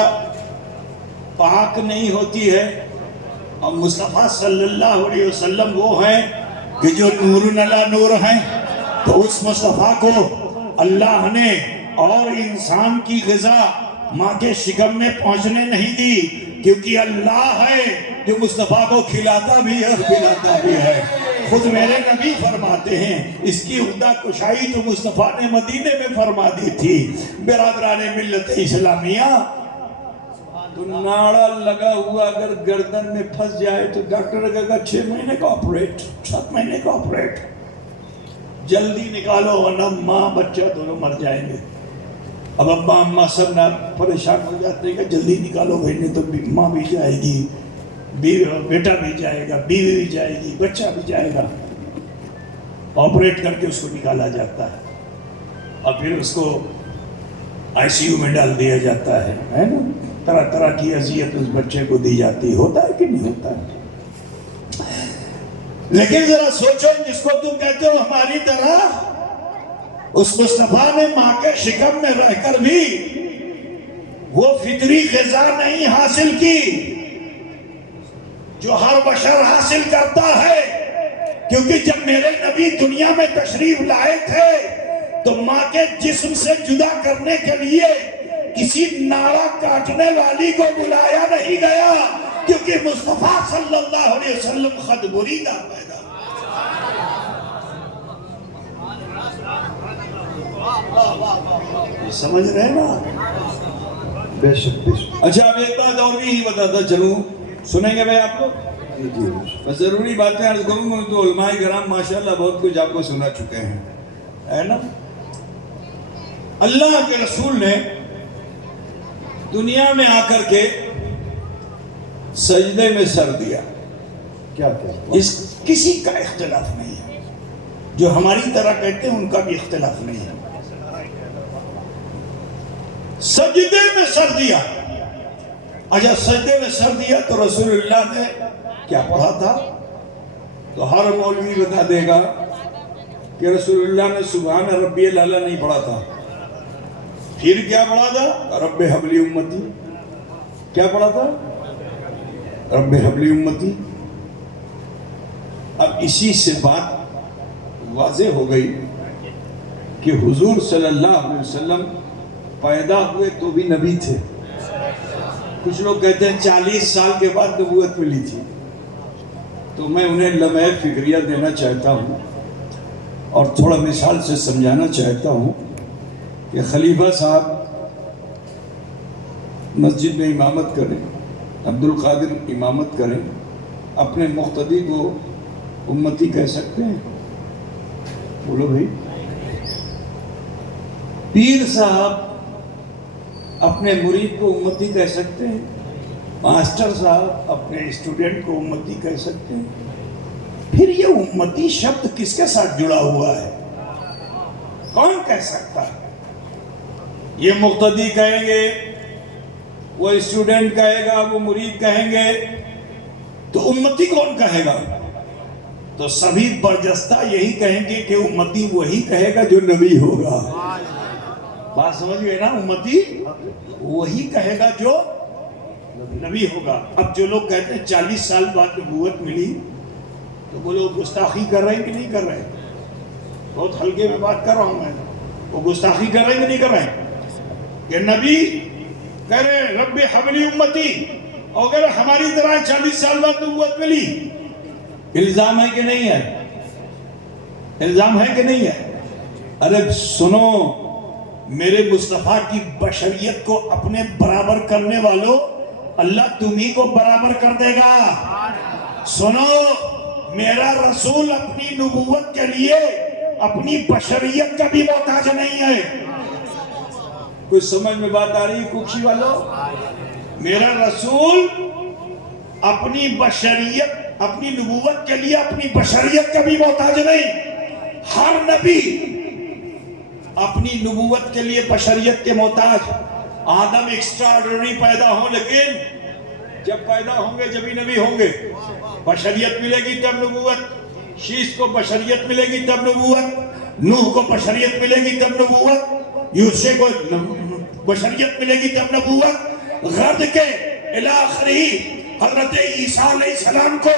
پاک نہیں ہوتی ہے. اور مصطفیٰ صلی اللہ علیہ وسلم وہ ہیں کہ جو نور علی نور ہیں. تو اس مصطفیٰ کو اللہ نے اور انسان کی غذا ماں کے شکم میں پہنچنے نہیں دی، کیونکہ اللہ ہے جو مصطفیٰ کو کھلاتا بھی ہے اور پلاتا بھی ہے. خود میرے نبی فرماتے ہیں اس کی عمدہ کشائی تو مصطفیٰ نے مدینے میں فرما دی تھی. برادران ملت اسلامیہ، تو ناڑا لگا ہوا اگر گردن میں پھنس جائے تو ڈاکٹر کہے گا 6 مہینے کا آپریٹ، 7 مہینے کا آپریٹ، جلدی نکالو ورنہ ماں بچہ دونوں مر جائیں گے. اب ابا اماں سب نہ پریشان ہو جاتے ہیں کہ جلدی نکالو بھائی، نہیں تو ماں بھی جائے گی، بیٹا بھی جائے گا، بیوی بھی جائے گی، بچہ بھی جائے گا. آپریٹ کر کے اس کو نکالا جاتا ہے اور پھر اس کو آئی سی یو میں ڈال دیا جاتا ہے نا. طرح طرح کی اذیت اس بچے کو دی جاتی ہوتا ہے کہ نہیں ہوتا ہے. لیکن ذرا سوچو، جس کو تم کہتے ہو ہماری طرح، اس مصطفیٰ نے ماں کے شکم میں رہ کر بھی وہ فطری غذا نہیں حاصل کی جو ہر بشر حاصل کرتا ہے. کیونکہ جب میرے نبی دنیا میں تشریف لائے تھے تو ماں کے جسم سے جدا کرنے کے لیے کسی ناڑا کاٹنے والی کو بلایا نہیں گیا، کیونکہ مصطفیٰ صلی اللہ علیہ وسلم خود بریدہ پیدا. سمجھ رہے ہیں نا؟ بے شک بے شک. اچھا اب ایک بات اور بھی بتاتا چلوں، سنیں گے بھائی آپ لوگ؟ جی ضروری باتیں عرض کروں گا تو علماء کرام ماشاءاللہ بہت کچھ آپ کو سنا چکے ہیں، ہے نا. اللہ کے رسول نے دنیا میں آ کر کے سجدے میں سر دیا. کیا اس کسی کا اختلاف نہیں ہے. جو ہماری طرح کہتے ہیں ان کا بھی اختلاف نہیں ہے. سجدے میں سر دیا. اچھا سجدے میں سر دیا تو رسول اللہ نے کیا پڑھا تھا؟ تو ہر مولوی بتا دے گا کہ رسول اللہ نے سبحان ربی الاعلیٰ نہیں پڑھا تھا. پھر کیا پڑھا تھا؟ رب حبلی امتی. کیا پڑھا تھا؟ رب حبلی امتی. اب اسی سے بات واضح ہو گئی کہ حضور صلی اللہ علیہ وسلم پیدا ہوئے تو بھی نبی تھے. کچھ لوگ کہتے ہیں 40 سال کے بعد نبوت ملی تھی. تو میں انہیں لمحہ فکریہ دینا چاہتا ہوں اور تھوڑا مثال سے سمجھانا چاہتا ہوں کہ خلیفہ صاحب مسجد میں امامت کریں، عبد القادر امامت کریں، اپنے مقتدی کو امتی کہہ سکتے ہیں؟ بولو بھائی. پیر صاحب اپنے مرید کو امتی کہہ سکتے ہیں؟ ماسٹر صاحب اپنے اسٹوڈنٹ کو امتی کہہ سکتے ہیں؟ پھر یہ امتی شبد کس کے ساتھ جڑا ہوا ہے؟ کون کہہ سکتا ہے؟ یہ مقتدی کہیں گے، وہ اسٹوڈنٹ کہے گا، وہ مرید کہیں گے، تو امتی کون کہے گا؟ تو سبھی برجستہ یہی کہیں گے کہ امتی وہی کہے گا جو نبی ہوگا. بات سمجھ گئے نا؟ امتی وہی کہے گا جو نبی ہوگا. اب جو لوگ کہتے ہیں 40 سال بعد نبوت ملی، تو وہ لوگ گستاخی کر رہے ہیں کہ نہیں کر رہے ہیں؟ بہت ہلکے میں بات کر رہا ہوں میں. وہ گستاخی کر رہے ہیں کہ نہیں کر رہے ہیں؟ کہ نبی کہہ رہے ہیں رب حبلی امتی، اور اگر ہماری طرح 40 سال بعد نبوت ملی. الزام ہے کہ نہیں ہے؟ الزام ہے کہ نہیں ہے؟ ارے سنو، میرے مصطفیٰ کی بشریت کو اپنے برابر کرنے والوں، اللہ تمہیں کو برابر کر دے گا. سنو، میرا رسول اپنی نبوت کے لیے اپنی بشریت کا بھی محتاج نہیں ہے. کچھ سمجھ میں بات آ رہی ہے کچھی والوں؟ میرا رسول اپنی بشریت، اپنی نبوت کے لیے اپنی بشریت کا بھی محتاج نہیں. ہر نبی اپنی نبوت کے لیے بشریت کے محتاج. آدم ایکسٹراڈنری پیدا ہوں لیکن جب پیدا ہوں گے جبھی نبی ہوں گے. بشریت ملے گی تب نبوت. شیش کو بشریت ملے گی تب نبوت. نوح کو بشریت ملے گی تب نبوت. یوسف کو بشریت ملے گی تب نبوت. غرد کے الاخری حضرت عیسیٰ علیہ السلام کو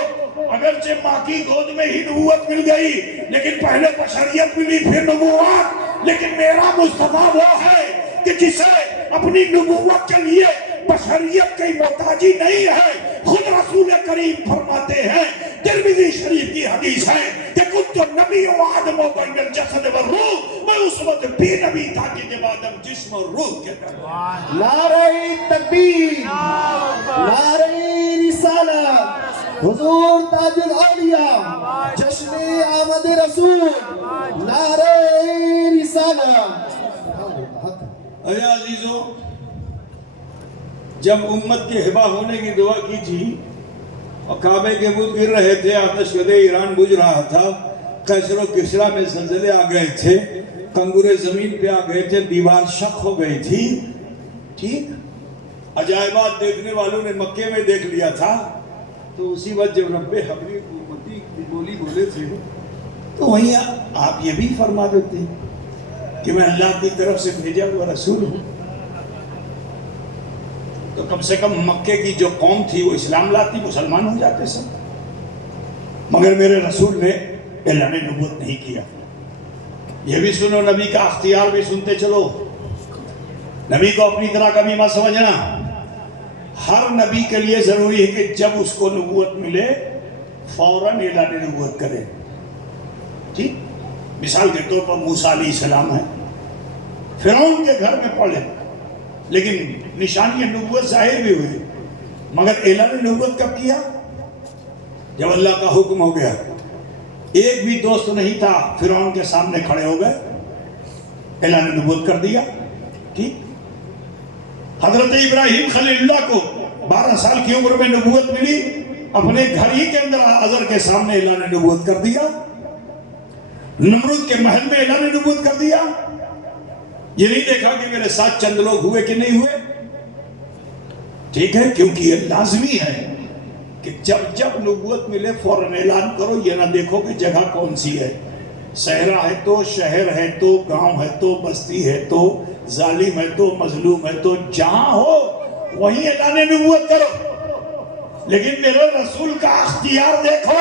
اگرچہ ماں کی گود میں ہی نبوت مل گئی لیکن پہلے بشریت ملی پھر نبوت. لیکن میرا مصطفیٰ وہ ہے کہ جسے اپنی نبوت کے لیے بشریت کی محتاجی نہیں ہے. خود رسول کریم فرماتے ہیں, ترمذی شریف کی حدیث ہے کہ کنت نبی و آدم و بین الجسد والروح, میں اس وقت بھی نبی تھا کہ جب آدم جسم اور روح کے درمیان. نعرہ تکبیر, نعرہ رسالت, حضور تاج الاولیاء, جشن آمد رسول, نعرہ رسالت. اے عزیزو, جب امت کے ہبہ ہونے کی دعا کی تھی اور کعبے کے بت گر رہے تھے, آتش کدے ایران بجھ رہا تھا, قیصر و کسریٰ میں زلزلے آ گئے تھے, کنگورے زمین پہ آ گئے تھے, دیوار شق ہو گئی تھی, ٹھیک, عجائبات دیکھنے والوں نے مکے میں دیکھ لیا تھا. تو اسی وقت جب رب حبلی امتی کی بولی بولے تھے تو وہیں آپ یہ بھی فرما دیتے کہ میں اللہ کی طرف سے بھیجا ہوا رسول ہوں. تو کم سے کم مکے کی جو قوم تھی وہ اسلام لاتی, مسلمان ہو جاتے سب. مگر میرے رسول نے اعلان نبوت نہیں کیا. یہ بھی سنو, نبی کا اختیار بھی سنتے چلو. نبی کو اپنی طرح کبھی مت سمجھنا. ہر نبی کے لیے ضروری ہے کہ جب اس کو نبوت ملے فوراً اعلان نبوت کرے. ٹھیک, مثال کے طور پر موسیٰ علیہ السلام ہے, فرعون کے گھر میں پڑے لیکن نشانی نبوت ظاہر بھی ہوئی, مگر اعلان نبوت کب کیا؟ جب اللہ کا حکم ہو گیا. ایک بھی دوست نہیں تھا, فرعون کے سامنے کھڑے ہو گئے, اعلان نبوت کر دیا. ٹھیک, حضرت ابراہیم خلیل اللہ کو 12 سال کی عمر میں نبوت ملی, اپنے گھر ہی کے اندر عذر کے سامنے اعلان نبوت کر دیا. نمرود کے محل میں اعلان نبوت کر دیا. یہ نہیں دیکھا کہ میرے ساتھ چند لوگ ہوئے کہ نہیں ہوئے. ٹھیک ہے, کیونکہ یہ لازمی ہے کہ جب جب نبوت ملے فوراً اعلان کرو. یہ نہ دیکھو کہ جگہ کون سی ہے, صحرا ہے تو, شہر ہے تو, گاؤں ہے تو, بستی ہے تو, ظالم ہے تو, مظلوم ہے تو, جہاں ہو وہیں اعلان نبوت کرو. لیکن میرے رسول کا اختیار دیکھو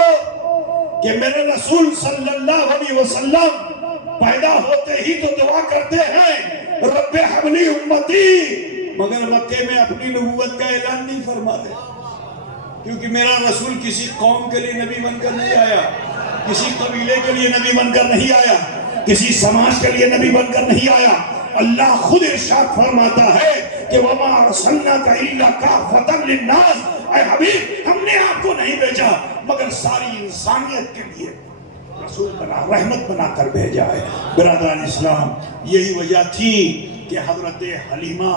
کہ میرے رسول صلی اللہ علیہ وسلم پیدا ہوتے ہی تو دعا کرتے ہیں رب حبلی امتی, مگر مکے میں اپنی نبوت کا اعلان نہیں فرماتے. کیونکہ میرا رسول کسی قوم کے لیے نبی بن کر نہیں آیا, کسی قبیلے کے لیے نبی بن کر نہیں آیا, کسی سماج کے لیے نبی بن کر نہیں آیا. اللہ خود ارشاد فرماتا ہے کہ وَمَا أَرْسَلْنَاكَ إِلَّا كَافَّةً لِلنَّاسِ, اے حبیب ہم نے آپ کو نہیں بھیجا مگر ساری انسانیت کے لیے رسول بنا, رحمت بنا کر بھیجا ہے. برادران اسلام, یہی وجہ تھی کہ حضرت حلیمہ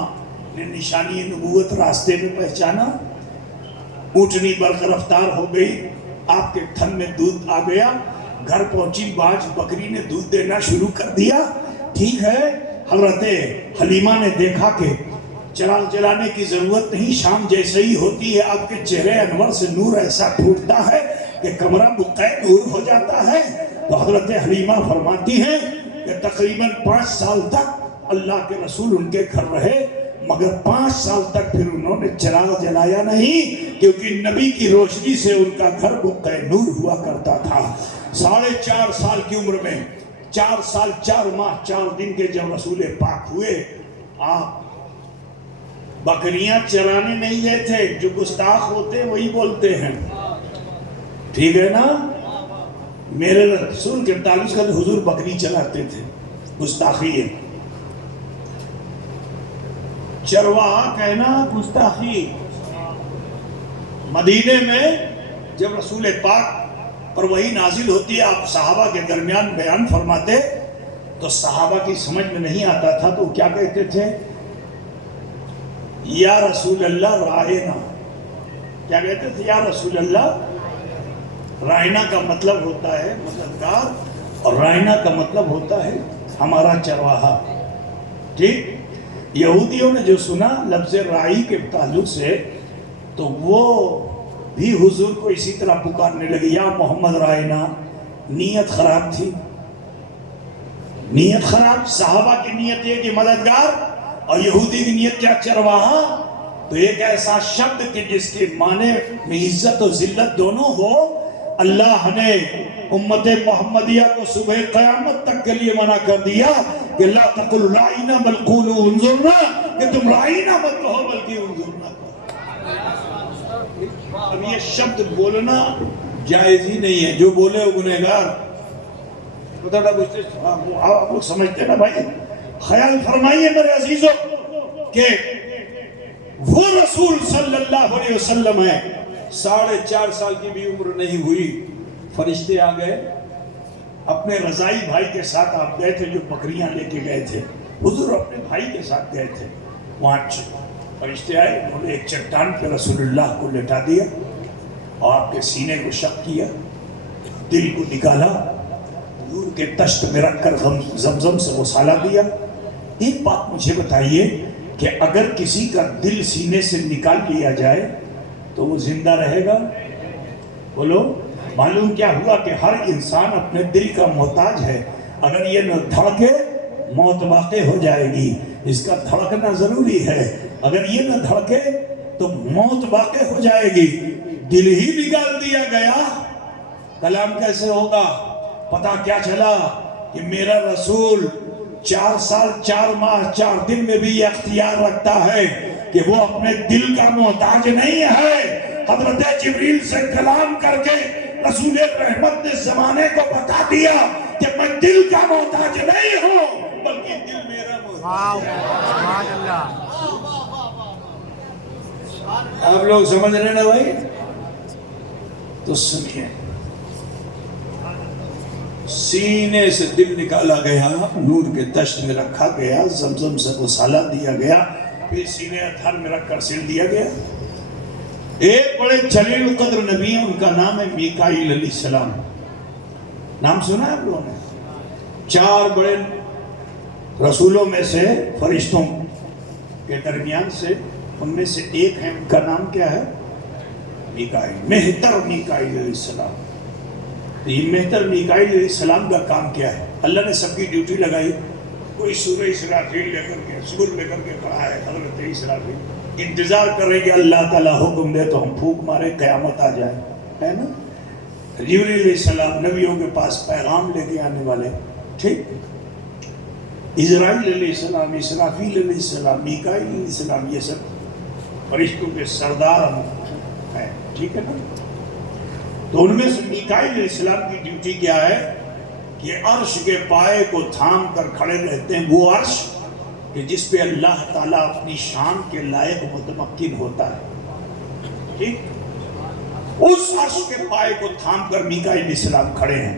نے نشانی نبوت راستے میں پہچانا. اونٹنی برق رفتار ہو گئی, آپ کے تھن میں دودھ آ گیا, گھر پہنچی, باج بکری نے دودھ دینا شروع کر دیا. ٹھیک ہے, حضرت حلیمہ نے دیکھا کہ چراغ جلانے کی ضرورت نہیں, شام جیسے ہی ہوتی ہے آپ کے چہرے انور سے نور ایسا پھوٹتا ہے کہ کمرہ بقع نور ہو جاتا ہے. تو حضرت حلیمہ فرماتی ہیں کہ تقریباً 5 سال تک اللہ کے رسول ان کے گھر رہے, مگر 5 سال تک پھر انہوں نے چراغ جلایا نہیں, کیونکہ نبی کی روشنی سے ان کا گھر بقع نور ہوا کرتا تھا. 4.5 سال کی عمر میں 4 سال 4 ماہ 4 دن کے جب رسول پاک ہوئے, آپ بکریاں چرانے نہیں گئے تھے. جو گستاخ ہوتے وہی بولتے ہیں, ٹھیک ہے نا. میرے رسول کے 43 کا حضور بکری چلاتے تھے, گستاخی ہے. چرواہا کہنا گستاخی. مدینے میں جب رسول پاک پر وہی نازل ہوتی ہے, آپ صحابہ کے درمیان بیان فرماتے, تو صحابہ کی سمجھ میں نہیں آتا تھا تو کیا کہتے تھے, یا رسول اللہ رائنا. کیا کہتے تھے, یا رسول اللہ. رائنا کا مطلب ہوتا ہے مددگار, اور رائنا کا مطلب ہوتا ہے ہمارا چرواہا. ٹھیک. یہودیوں نے جو سنا لفظ رائی کے تعلق سے تو وہ بھی حضور کو اسی طرح پکارنے لگے یا محمد رائنا. نیت خراب تھی, نیت خراب. صحابہ کی نیت یہ کہ مددگار, اور یہودی کی نیت کیا, چرواہا. تو ایک ایسا شبد کہ جس کے معنی میں عزت و ذلت دونوں ہو, اللہ نے امت محمدیہ کو صبح قیامت تک کے لیے منع کر دیا کہ لا تقل رائنا بل قولوا انظرنا, کہ تم رائنا مت کہو بلکہ انظرنا کہو. اب یہ شبد بولنا جائز ہی نہیں ہے. جو بولے وہ گنہگار. آپ لوگ سمجھتے نا بھائی. خیال فرمائیے میرے عزیزوں کہ وہ رسول صلی اللہ علیہ وسلم ہے, 4.5 سال کی بھی عمر نہیں ہوئی, فرشتے آ گئے. اپنے رضائی بھائی کے ساتھ آپ گئے تھے جو بکریاں لے کے گئے تھے. حضور اپنے بھائی کے ساتھ گئے تھے. وہاں فرشتے آئے, انہوں نے ایک چٹان پہ رسول اللہ کو لٹا دیا اور آپ کے سینے کو شق کیا, دل کو نکالا, حضور کے تشت میں رکھ کر زمزم سے غسالہ دیا. ایک بات مجھے بتائیے کہ اگر کسی کا دل سینے سے نکال لیا جائے تو وہ زندہ رہے گا؟ بولو. معلوم کیا ہوا کہ ہر انسان اپنے دل کا محتاج ہے. اگر یہ نہ دھڑکے موت واقع ہو جائے گی. اس کا دھڑکنا ضروری ہے. اگر یہ نہ دھڑکے تو موت واقع ہو جائے گی. دل ہی نکال دیا گیا, کلام کیسے ہوگا؟ پتہ کیا چلا کہ میرا رسول 4 سال 4 ماہ 4 دن میں بھی یہ اختیار رکھتا ہے کہ وہ اپنے دل کا محتاج نہیں ہے. حضرت جبریل سے کلام کر کے رسول رحمت نے زمانے کو بتا دیا کہ میں دل کا محتاج نہیں ہوں بلکہ دل میرا محتاج ہے. سبحان اللہ. آپ لوگ سمجھ رہے نا بھائی؟ تو سنیے, سینے سے دل نکالا گیا, نور کے تشت میں رکھا گیا, زمزم سے غسالہ دیا گیا, پھر سینے اتھر میں رکھ کر سل دیا گیا. ایک بڑے جلیل القدر نبی ہیں, ان کا نام ہے میکائیل علیہ السلام. نام سنا ہے آپ لوگوں نے؟ 4 بڑے رسولوں میں سے, فرشتوں کے درمیان سے, ان میں سے ایک ہے, ان کا نام کیا ہے؟ میکائیل. مہتر میکائیل علیہ السلام. یہ مہتر میکائیل علیہ السلام کا کام کیا ہے؟ اللہ نے سب کی ڈیوٹی لگائی. کوئی سورہ اسرافیل لے کر کے سور لے کر کے کھڑا ہے. حضرت اسرافیل انتظار کر رہے کہ اللہ تعالیٰ حکم دے تو ہم پھونک مارے, قیامت آ جائے, ہے نا. جبریل علیہ السلام نبیوں کے پاس پیغام لے کے آنے والے. ٹھیک. اسرائیل علیہ السلام, اسرافیل علیہ السلام, میکائیل علیہ السلام, یہ سب فرشتوں کے سردار ہیں. ٹھیک ہے نا. تو ان میں سے میکائیل علیہ السلام کی ڈیوٹی کیا ہے کہ عرش کے پائے کو تھام کر کھڑے رہتے ہیں. وہ عرش کہ جس پہ اللہ تعالیٰ اپنی شان کے لائق متمکن ہوتا ہے. ٹھیک. اس عرش کے پائے کو تھام کر میکائیل علیہ السلام کھڑے ہیں.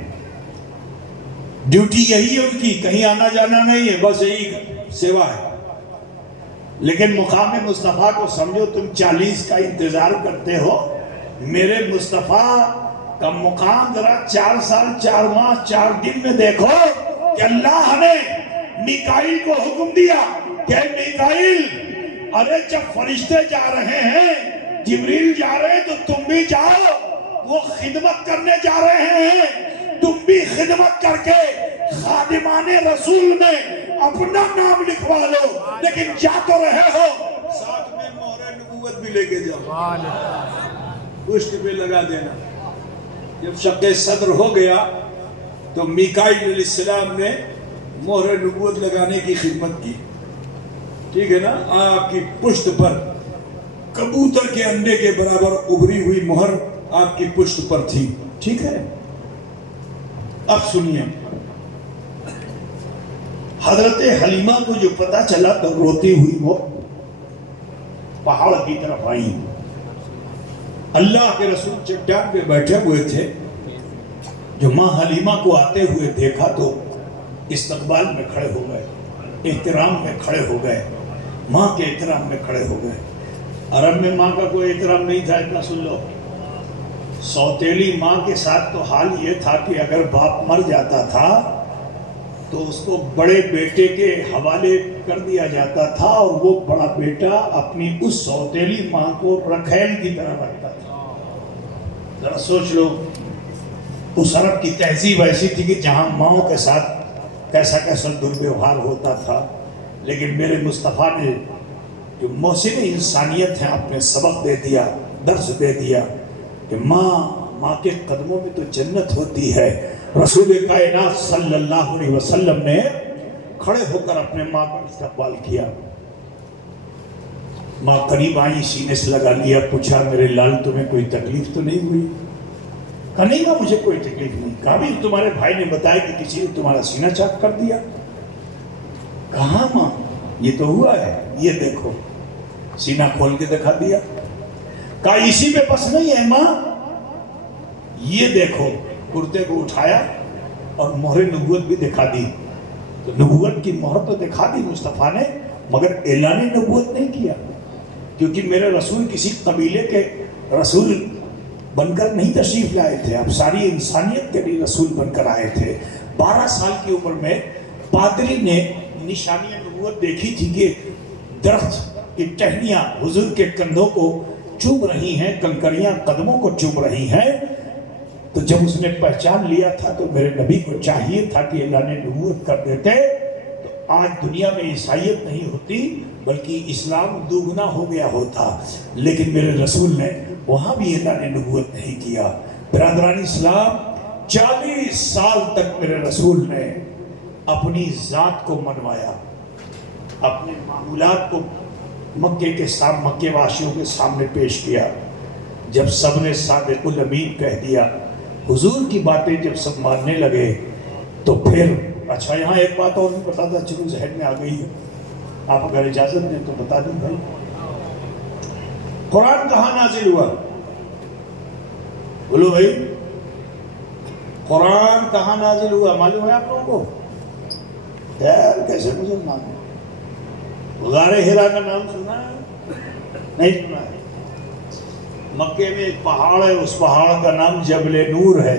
ڈیوٹی یہی ہے ان کی, کہیں آنا جانا نہیں ہے, بس یہی سیوا ہے. لیکن مقام مصطفیٰ کو سمجھو, تم 40 کا انتظار کرتے ہو. میرے مصطفیٰ کا مقام ذرا 4 سال 4 ماہ 4 دن میں دیکھو کہ اللہ نے میکائیل کو حکم دیا کہ میکائیل, ارے جب فرشتے جا رہے ہیں, جبریل جا رہے ہیں, تو تم بھی جاؤ. وہ خدمت کرنے جا رہے ہیں, تم بھی خدمت کر کے خادمان رسول میں اپنا نام لکھوا لو. لیکن جا تو رہے ہو, ساتھ میں مہر نبوت بھی لے کے جاؤ, پشت پہ لگا دینا. جب شق صدر ہو گیا تو میکائیل علیہ السلام نے مہر نبوت لگانے کی خدمت کی. ٹھیک ہے نا. آپ کی پشت پر کبوتر کے انڈے کے برابر ابھری ہوئی مہر آپ کی پشت پر تھی. ٹھیک ہے. اب سنیے, حضرت حلیمہ کو جو پتا چلا تو روتی ہوئی وہ پہاڑ کی طرف آئی. اللہ کے رسول چٹان پہ بیٹھے ہوئے تھے. جو ماں حلیمہ کو آتے ہوئے دیکھا تو استقبال میں کھڑے ہو گئے, احترام میں کھڑے ہو گئے, ماں کے احترام میں کھڑے ہو گئے. عرب میں ماں کا کوئی احترام نہیں تھا. اتنا سن لو, سوتیلی ماں کے ساتھ تو حال یہ تھا کہ اگر باپ مر جاتا تھا تو اس کو بڑے بیٹے کے حوالے کر دیا جاتا تھا، اور وہ بڑا بیٹا اپنی اس سوتیلی ماں کو رکھیل کی طرح رکھتا تھا۔ ذرا سوچ لو، اس عرب کی تہذیب ایسی تھی کہ جہاں ماؤں کے ساتھ کیسا کیسا دورویوہار ہوتا تھا، لیکن میرے مصطفیٰ نے جو محسن انسانیت ہے اپنے سبق دے دیا، درس دے دیا کہ ماں کے قدموں میں تو جنت ہوتی ہے۔ رسول کائنات صلی اللہ علیہ وسلم نے کھڑے ہو کر اپنے ماں کا استقبال کیا۔ ماں قریب آئی، سینے سے لگا لیا، پوچھا میرے لال تمہیں کوئی تکلیف تو نہیں ہوئی؟ کہا نہیں ماں مجھے کوئی تکلیف نہیں۔ کہا بھی تمہارے بھائی نے بتایا کہ کسی نے تمہارا سینہ چاک کر دیا؟ کہاں ماں یہ تو ہوا ہے، یہ دیکھو۔ سینہ کھول کے دکھا دیا۔ کہا اسی پہ بس نہیں ہے ماں، یہ دیکھو۔ کرتے کو اٹھایا اور مہر نبوت بھی دکھا دی۔ تو نبوت کی مہر تو دکھا دی مصطفیٰ نے، مگر اعلان نبوت نہیں کیا، کیونکہ میرے رسول کسی قبیلے کے رسول بن کر نہیں تشریف لائے تھے، اب ساری انسانیت کے لیے رسول بن کر آئے تھے۔ 12 سال کی عمر میں پادری نے نشانی نبوت دیکھی تھی کہ درخت کی ٹہنیاں حضور کے کندھوں کو چوم رہی ہیں، کنکریاں قدموں کو چوم رہی ہیں۔ تو جب اس نے پہچان لیا تھا تو میرے نبی کو چاہیے تھا کہ اعلان نبوت کر دیتے، تو آج دنیا میں عیسائیت نہیں ہوتی بلکہ اسلام دوگنا ہو گیا ہوتا، لیکن میرے رسول نے وہاں بھی اعلان نبوت نہیں کیا۔ برادران اسلام، 40 سال تک میرے رسول نے اپنی ذات کو منوایا، اپنے معمولات کو مکے واشیوں کے سامنے پیش کیا۔ جب سب نے صادق الامین کہہ دیا، حضور کی باتیں جب سب ماننے لگے، تو پھر اچھا یہاں ایک بات اور بھی بتاتا چلو، ذہن میں آ گئی ہے، آپ اگر اجازت دیں تو بتا دیں بھائی۔ قرآن کہاں نازل ہوا؟ بولو بھائی، قرآن کہاں نازل ہوا معلوم ہے آپ لوگوں کو؟ یار کیسے مسلمان ہیں؟ غار حرا کا نام سنا ہے؟ نہیں سنا ہے؟ مکے میں ایک پہاڑ ہے، اس پہاڑ کا نام جبل نور ہے،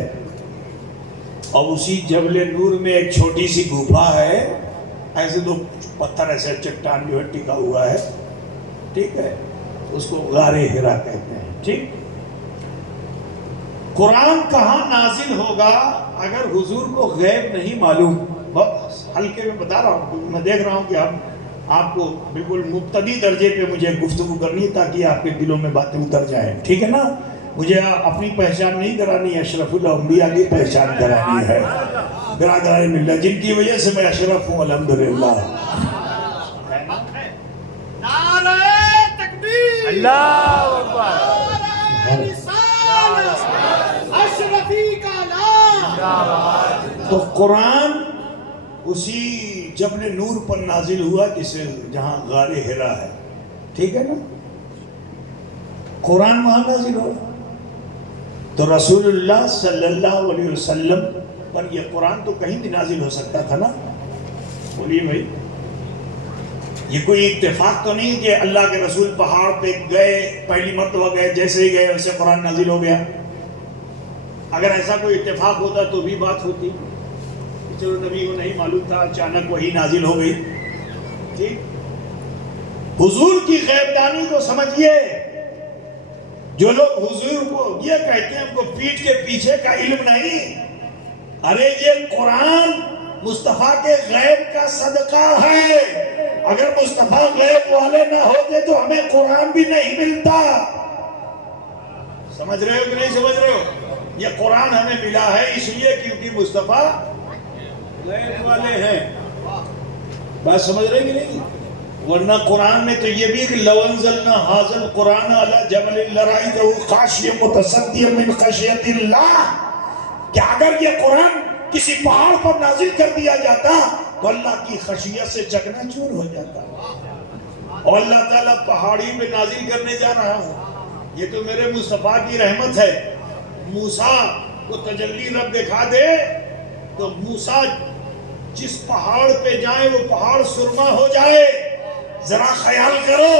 اور اسی جبل نور میں ایک چھوٹی سی گھوپا ہے، ایسے دو پتھر ایسے چٹان جو ہے ٹکا ہوا ہے، ٹھیک ہے، اس کو غار حرا کہتے ہیں۔ ٹھیک، قرآن کہاں نازل ہوگا اگر حضور کو غیب نہیں معلوم؟ بہت ہلکے میں بتا رہا ہوں، میں دیکھ رہا ہوں کہ آپ کو بالکل مبتدی درجے پہ مجھے گفتگو کرنی ہے تاکہ آپ کے دلوں میں باتیں اتر جائیں، ٹھیک ہے نا؟ مجھے اپنی پہچان نہیں کرانی ہے، اشرف الانبیاء کی پہچان کرانی ہے، برادران ملت جن کی وجہ سے میں اشرف ہوں، الحمدللہ۔ نعرہ تکبیر، اللہ اکبر، نعرہ رسالت، اشرفی کا نام۔ تو قرآن اسی جبل نور پر نازل ہوا جسے جہاں غار حرا ہے، ٹھیک ہے نا؟ قرآن وہاں نازل ہوا، تو رسول اللہ صلی اللہ علیہ وسلم پر یہ قرآن تو کہیں بھی نازل ہو سکتا تھا نا؟ بولیے بھائی، یہ کوئی اتفاق تو نہیں کہ اللہ کے رسول پہاڑ پہ گئے، پہلی مرتبہ گئے، جیسے ہی گئے ویسے قرآن نازل ہو گیا۔ اگر ایسا کوئی اتفاق ہوتا تو بھی بات ہوتی، چلو نبی کو نہیں معلوم تھا، اچانک وہی نازل ہو گئی۔ ٹھیک، حضور کی غیبدانی کو سمجھیے۔ جو لوگ حضور کو یہ کہتے ہیں ہم کو پیٹھ کے پیچھے کا علم نہیں، ارے یہ قرآن مصطفیٰ کے غیب کا صدقہ ہے۔ اگر مصطفیٰ غیب والے نہ ہوتے تو ہمیں قرآن بھی نہیں ملتا۔ سمجھ رہے ہو کہ نہیں سمجھ رہے ہو؟ یہ قرآن ہمیں ملا ہے اس لیے کیونکہ مصطفیٰ غیب والے ہیں۔ بات سمجھ رہے کہ نہیں؟ ورنہ قرآن میں تو یہ بھی کہ لو انزلنا ھذا القرآن علی جبل لرأیتہ خاشعا متصدعا من خشیۃ اللہ، کہ اگر یہ قرآن کسی پہاڑ پر نازل کر دیا جاتا تو اللہ کی خشیت سے چکنا چور ہو جاتا۔ اور اللہ تعالیٰ پہاڑی پہ نازل کرنے جا رہا ہوں، یہ تو میرے مصطفیٰ کی رحمت ہے۔ موسیٰ کو تجلی رب دکھا دے تو موسیٰ جس پہاڑ پہ جائیں وہ پہاڑ سرما ہو جائے۔ ذرا خیال کرو،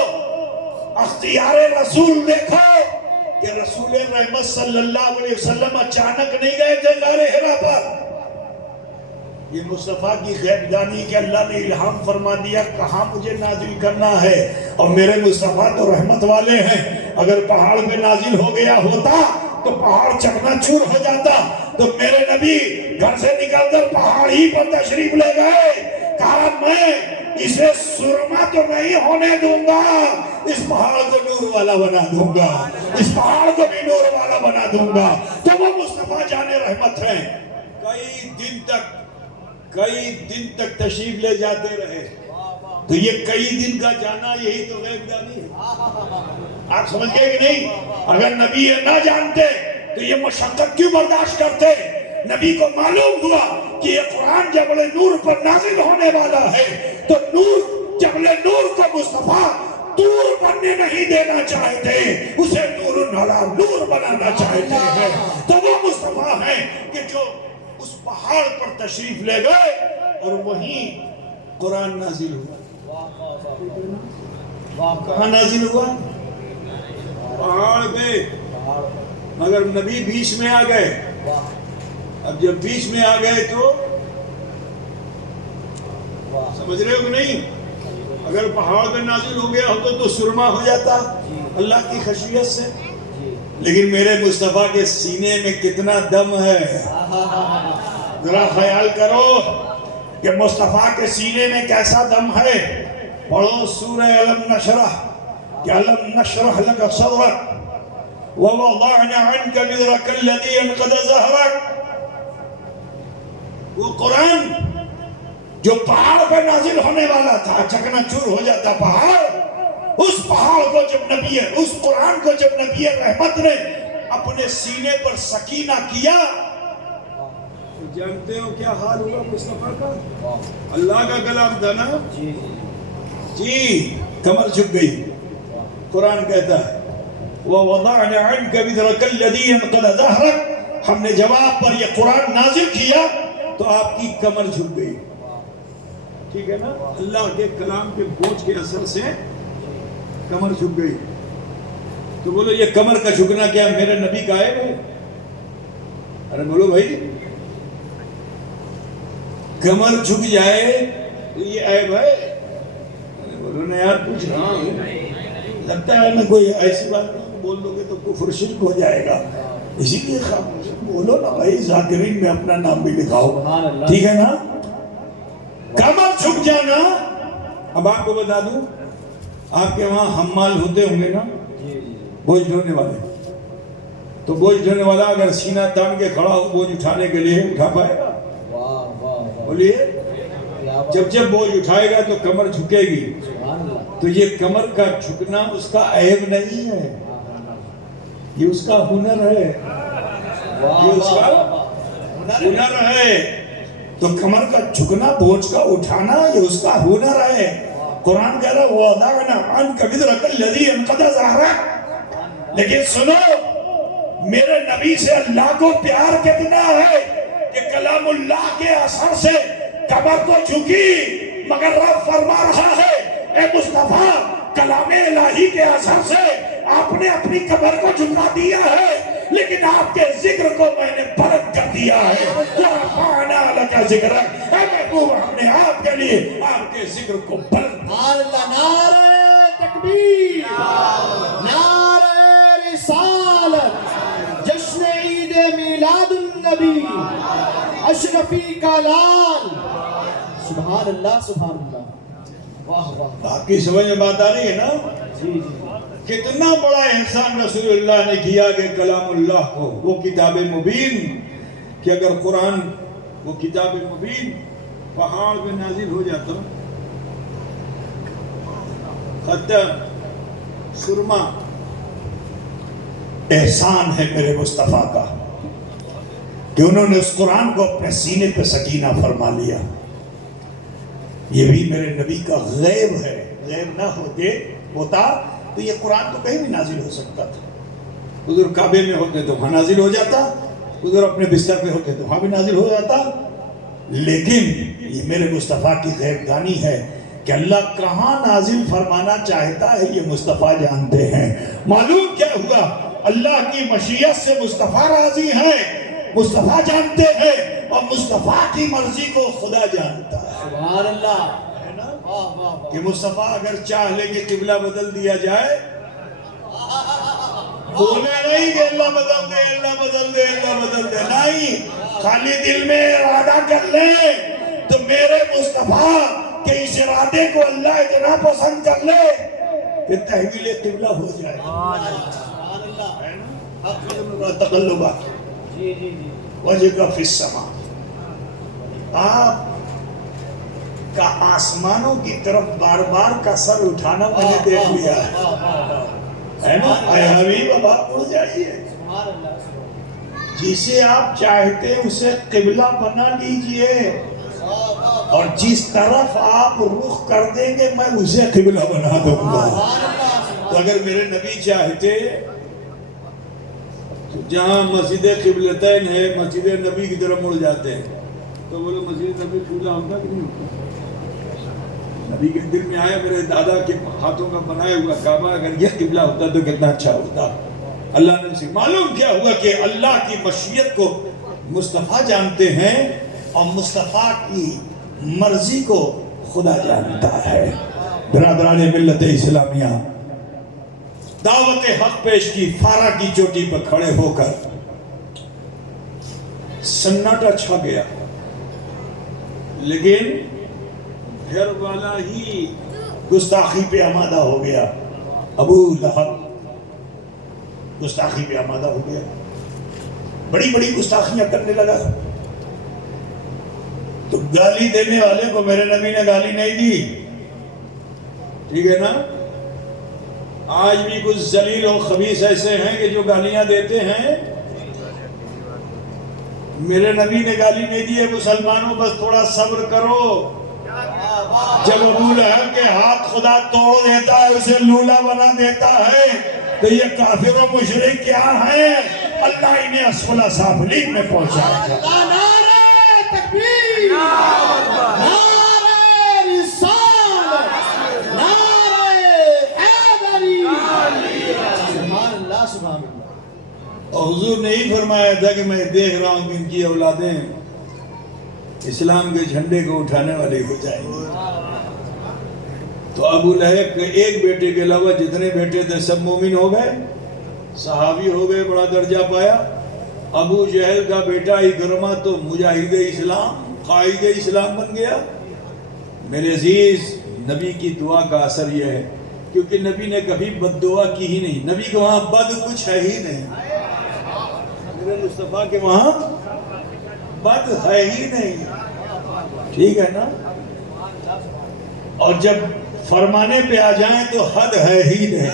اختیار رسول دیکھو کہ رسول رحمت صلی اللہ علیہ وسلم اچانک نہیں گئے تھے غار حرا پر، یہ مصطفیٰ کی غیب دانی کہ اللہ نے الہام فرما دیا کہاں مجھے نازل کرنا ہے، اور میرے مصطفیٰ تو رحمت والے ہیں، اگر پہاڑ پہ نازل ہو گیا ہوتا تو پہاڑ چکنا چور ہو جاتا، تو میرے نبی گھر سے نکل کر پہاڑ ہی پر تشریف لے گئے، کہا میں اسے سرما تو نہیں ہونے دوں گا، اس پہاڑ کو نور والا بنا دوں گا، اس پہاڑ کو بھی نور والا بنا دوں گا۔ تو وہ مصطفیٰ جان رحمت ہیں، کئی دن تک تشریف لے جاتے رہے، تو یہ کئی دن کا جانا یہی تو غیب دانی ہے۔ آپ سمجھ گئے کہ نہیں؟ اگر نبی یہ نہ جانتے تو یہ مشقت کیوں برداشت کرتے؟ نبی کو معلوم ہوا کہ یہ قرآن جبل نور پر نازل ہونے والا ہے، تو نور جبل نور کو مصطفیٰ دور بننے نہیں دینا چاہتے، اسے نور علی نور بنانا چاہتے ہیں۔ تو وہ مصطفیٰ ہیں کہ جو اس پہاڑ پر تشریف لے گئے اور وہیں قرآن نازل ہوا۔ کہاں نازل ہوا؟ پہاڑ پہ، مگر نبی بیچ میں آ گئے۔ اب جب بیچ میں آ گئے تو سمجھ رہے ہو کہ نہیں؟ اگر پہاڑ پہ نازل ہو گیا ہوتا تو سرما ہو جاتا اللہ کی خشیت سے، لیکن میرے مصطفیٰ کے سینے میں کتنا دم ہے، ذرا خیال کرو کہ مصطفیٰ کے سینے میں کیسا دم ہے۔ پڑھو سورہ علم نشرح کہ علم نشرح لک صدرک ووضعنا عنک وزرک الذی انقض ظہرک۔ وہ قرآن جو پہاڑ پر نازل ہونے والا تھا، چکنا چور ہو جاتا پہاڑ، اس پہاڑ کو جب نبی، اس قرآن کو جب نبی رحمت نے اپنے سینے پر سکینہ کیا، جانتے ہو کیا حال ہوا مصطفیٰ کا؟ اللہ کا کلام تھا نا جی، کمر جھک گئی۔ قرآن کہتا ہے وَوَضَعْنَا عَنْكَ وِزْرَكَ الَّذِي أَنقَضَ ظَهْرَكَ، ہم نے جواب پر یہ قرآن نازل کیا تو آپ کی کمر جھک گئی۔ ٹھیک ہے نا؟ اللہ کے کلام کے بوجھ کے اثر سے کمر جھک گئی۔ تو بولو یہ کمر کا جھکنا کیا میرے نبی کا عیب ہے؟ ارے بولو بھائی، کمر جھک جائے تو یہ عیب ہے؟ بولو نا یار، پوچھ رہا ہوں، لگتا ہے میں کوئی ایسی بات نہیں بول دو گے تو کفر شرک ہو جائے گا، اسی لیے خاموش بولو نا بھائی، ذاکرین میں اپنا نام بھی لکھاؤ، ٹھیک ہے نا؟ کمر جھک جانا۔ اب آپ کو بتا دوں، آپ کے وہاں حمال ہوتے ہوں گے نا، بوجھ ڈھونے والے، تو بوجھ ڈھونے والا اگر سینہ تان کے کھڑا ہو بوجھ اٹھانے کے لیے اٹھا پائے گا؟ بولیے، جب بوجھ اٹھائے گا تو کمر جھکے گی۔ تو یہ کمر کا جھکنا اس کا عیب نہیں ہے، یہ اس کا ہنر ہے، یہ اس کا ہنر ہے۔ تو کمر کا جھکنا، بوجھ کا اٹھانا، یہ اس کا ہنر ہے۔ قرآن کہہ رہا ہے وَوَضَعْنَا عَنْكَ وِزْرَكَ الَّذِي أَنقَضَ ظَهْرَكَ۔ لیکن سنو، میرے نبی سے اللہ کو پیار کتنا ہے کہ کلام اللہ کے اثر سے کمر تو جھکی، مگر رب فرما رہا ہے اے مصطفیٰ، کلام الہی کے اثر سے آپ نے اپنی کمر کو جھکا دیا ہے، لیکن آپ کے ذکر کو میں نے بلند کر دیا ہے۔ وَرَفَعْنَا لَكَ ذِكْرَكَ، اے محبوب، ہم نے آپ کے لیے آپ کے ذکر کو بلند۔ اللہ، نعرہ تکبیر، نعرہ رسالت، جشن عید میلاد النبی، اشرفی کا لال، سبحان اللہ سبحان اللہ، واہ واہ۔ آپ کی سمجھ میں بات آ رہی ہے نا؟ جی جی، کتنا بڑا احسان رسول اللہ نے کیا کہ کلام اللہ کو، وہ کتاب مبین، کہ اگر قرآن وہ کتاب مبین پہاڑ پہ نازل ہو جاتا، ختم، سرما۔ احسان ہے میرے مصطفیٰ کا کہ انہوں نے اس قرآن کو اپنے سینے پہ سکینہ فرما لیا۔ یہ بھی میرے نبی کا غیب ہے، غیب نہ ہوتا تو یہ قرآن تو کہیں بھی نازل ہو سکتا تھا۔ حضور کعبے میں ہوتے تو وہاں نازل ہو جاتا، حضور اپنے بستر پہ ہوتے تو وہاں بھی نازل ہو جاتا، لیکن یہ میرے مصطفیٰ کی غیب دانی ہے کہ اللہ کہاں نازل فرمانا چاہتا ہے یہ مصطفیٰ جانتے ہیں۔ معلوم کیا ہوا؟ اللہ کی مشیت سے مصطفیٰ راضی ہیں، مصطفیٰ جانتے ہیں، اور مصطفیٰ کی مرضی کو خدا جانتا ہے. سبحان اللہ. ہے نا واہ واہ واہ. کہ مصطفیٰ اگر چاہ لے کہ قبلہ بدل دیا جائے، بولے نہیں کہ اللہ بدل دے، اللہ بدل دے، اللہ بدل دے، نہیں، خالی دل میں ارادہ کر لے تو میرے مصطفیٰ کے اس ارادے کو اللہ اتنا پسند کر لے کہ تحویل قبلہ ہو جائے. سبحان اللہ. ہے نا؟ تقلبہ جی جی جی. وجہ کا فی السماء، آپ کا آسمانوں کی طرف بار بار کا سر اٹھانا میں نے دیکھ لیا ہے. واہ واہ واہ. ہے نا؟ اے حبیب اب آپ اڑ جائیے. سبحان اللہ. جسے آپ چاہتے اسے قبلہ بنا لیجئے، واہ واہ. اور جس طرف آپ رخ کر دیں گے میں اسے قبلہ بنا دوں گا. سبحان اللہ. تو اگر میرے نبی چاہتے تو جہاں مسجد قبلتین ہے مسجد نبی کی طرف مڑ جاتے ہیں. تو بولے مسجد نبی قبلہ ہوتا کہ نہیں ہوتا؟ نبی کے دل میں آیا میرے دادا کے ہاتھوں کا بنایا ہوا کعبہ اگر یہ قبلہ ہوتا تو کتنا اچھا ہوتا. اللہ نے سے معلوم کیا ہوا کہ اللہ کی مشیت کو مصطفیٰ جانتے ہیں اور مصطفیٰ کی مرضی کو خدا جانتا ہے. برادران ملت اسلامیہ، دعوت حق پیش کی فارا کی چوٹی پر کھڑے ہو کر سناٹا چھا گیا، لیکن گھر والا ہی گستاخی پہ آمادہ ہو گیا. ابو لہب گستاخی پہ آمادہ ہو گیا، بڑی بڑی گستاخیاں کرنے لگا. تو گالی دینے والے کو میرے نبی نے گالی نہیں دی، ٹھیک ہے نا؟ آج بھی کچھ ذلیل و خبیث ایسے ہیں کہ جو گالیاں دیتے ہیں. میرے نبی نے گالی نہیں دی ہے مسلمانوں، بس تھوڑا صبر کرو. جب ابو لہب کے ہاتھ خدا توڑ دیتا ہے، اسے لولا بنا دیتا ہے، تو یہ کافر و مشرک کیا ہے؟ اللہ انہیں اسفل سافلین میں پہنچائے گا. نعرہ تکبیر. نعرہ رسالت. نعرہ حیدری. سبحان اللہ. سبحان اللہ. اور حضور نے ہی فرمایا تھا کہ میں دیکھ رہا ہوں کہ ان کی اولادیں اسلام کے جھنڈے کو اٹھانے والے ہو جائیں گے. تو ابو لہب کے ایک بیٹے کے علاوہ جتنے بیٹے تھے سب مومن ہو گئے، صحابی ہو گئے، بڑا درجہ پایا. ابو جہل کا بیٹا اکرمہ تو مجاہد اسلام، قائد اسلام بن گیا. میرے عزیز، نبی کی دعا کا اثر یہ ہے، کیونکہ نبی نے کبھی بد دعا کی ہی نہیں. نبی کے وہاں بد کچھ ہے ہی نہیں. میرے مصطفیٰ کے وہاں بد ہے ہی نہیں، ٹھیک ہے نا؟ اور جب فرمانے پہ آ جائیں تو حد ہے ہی نہیں.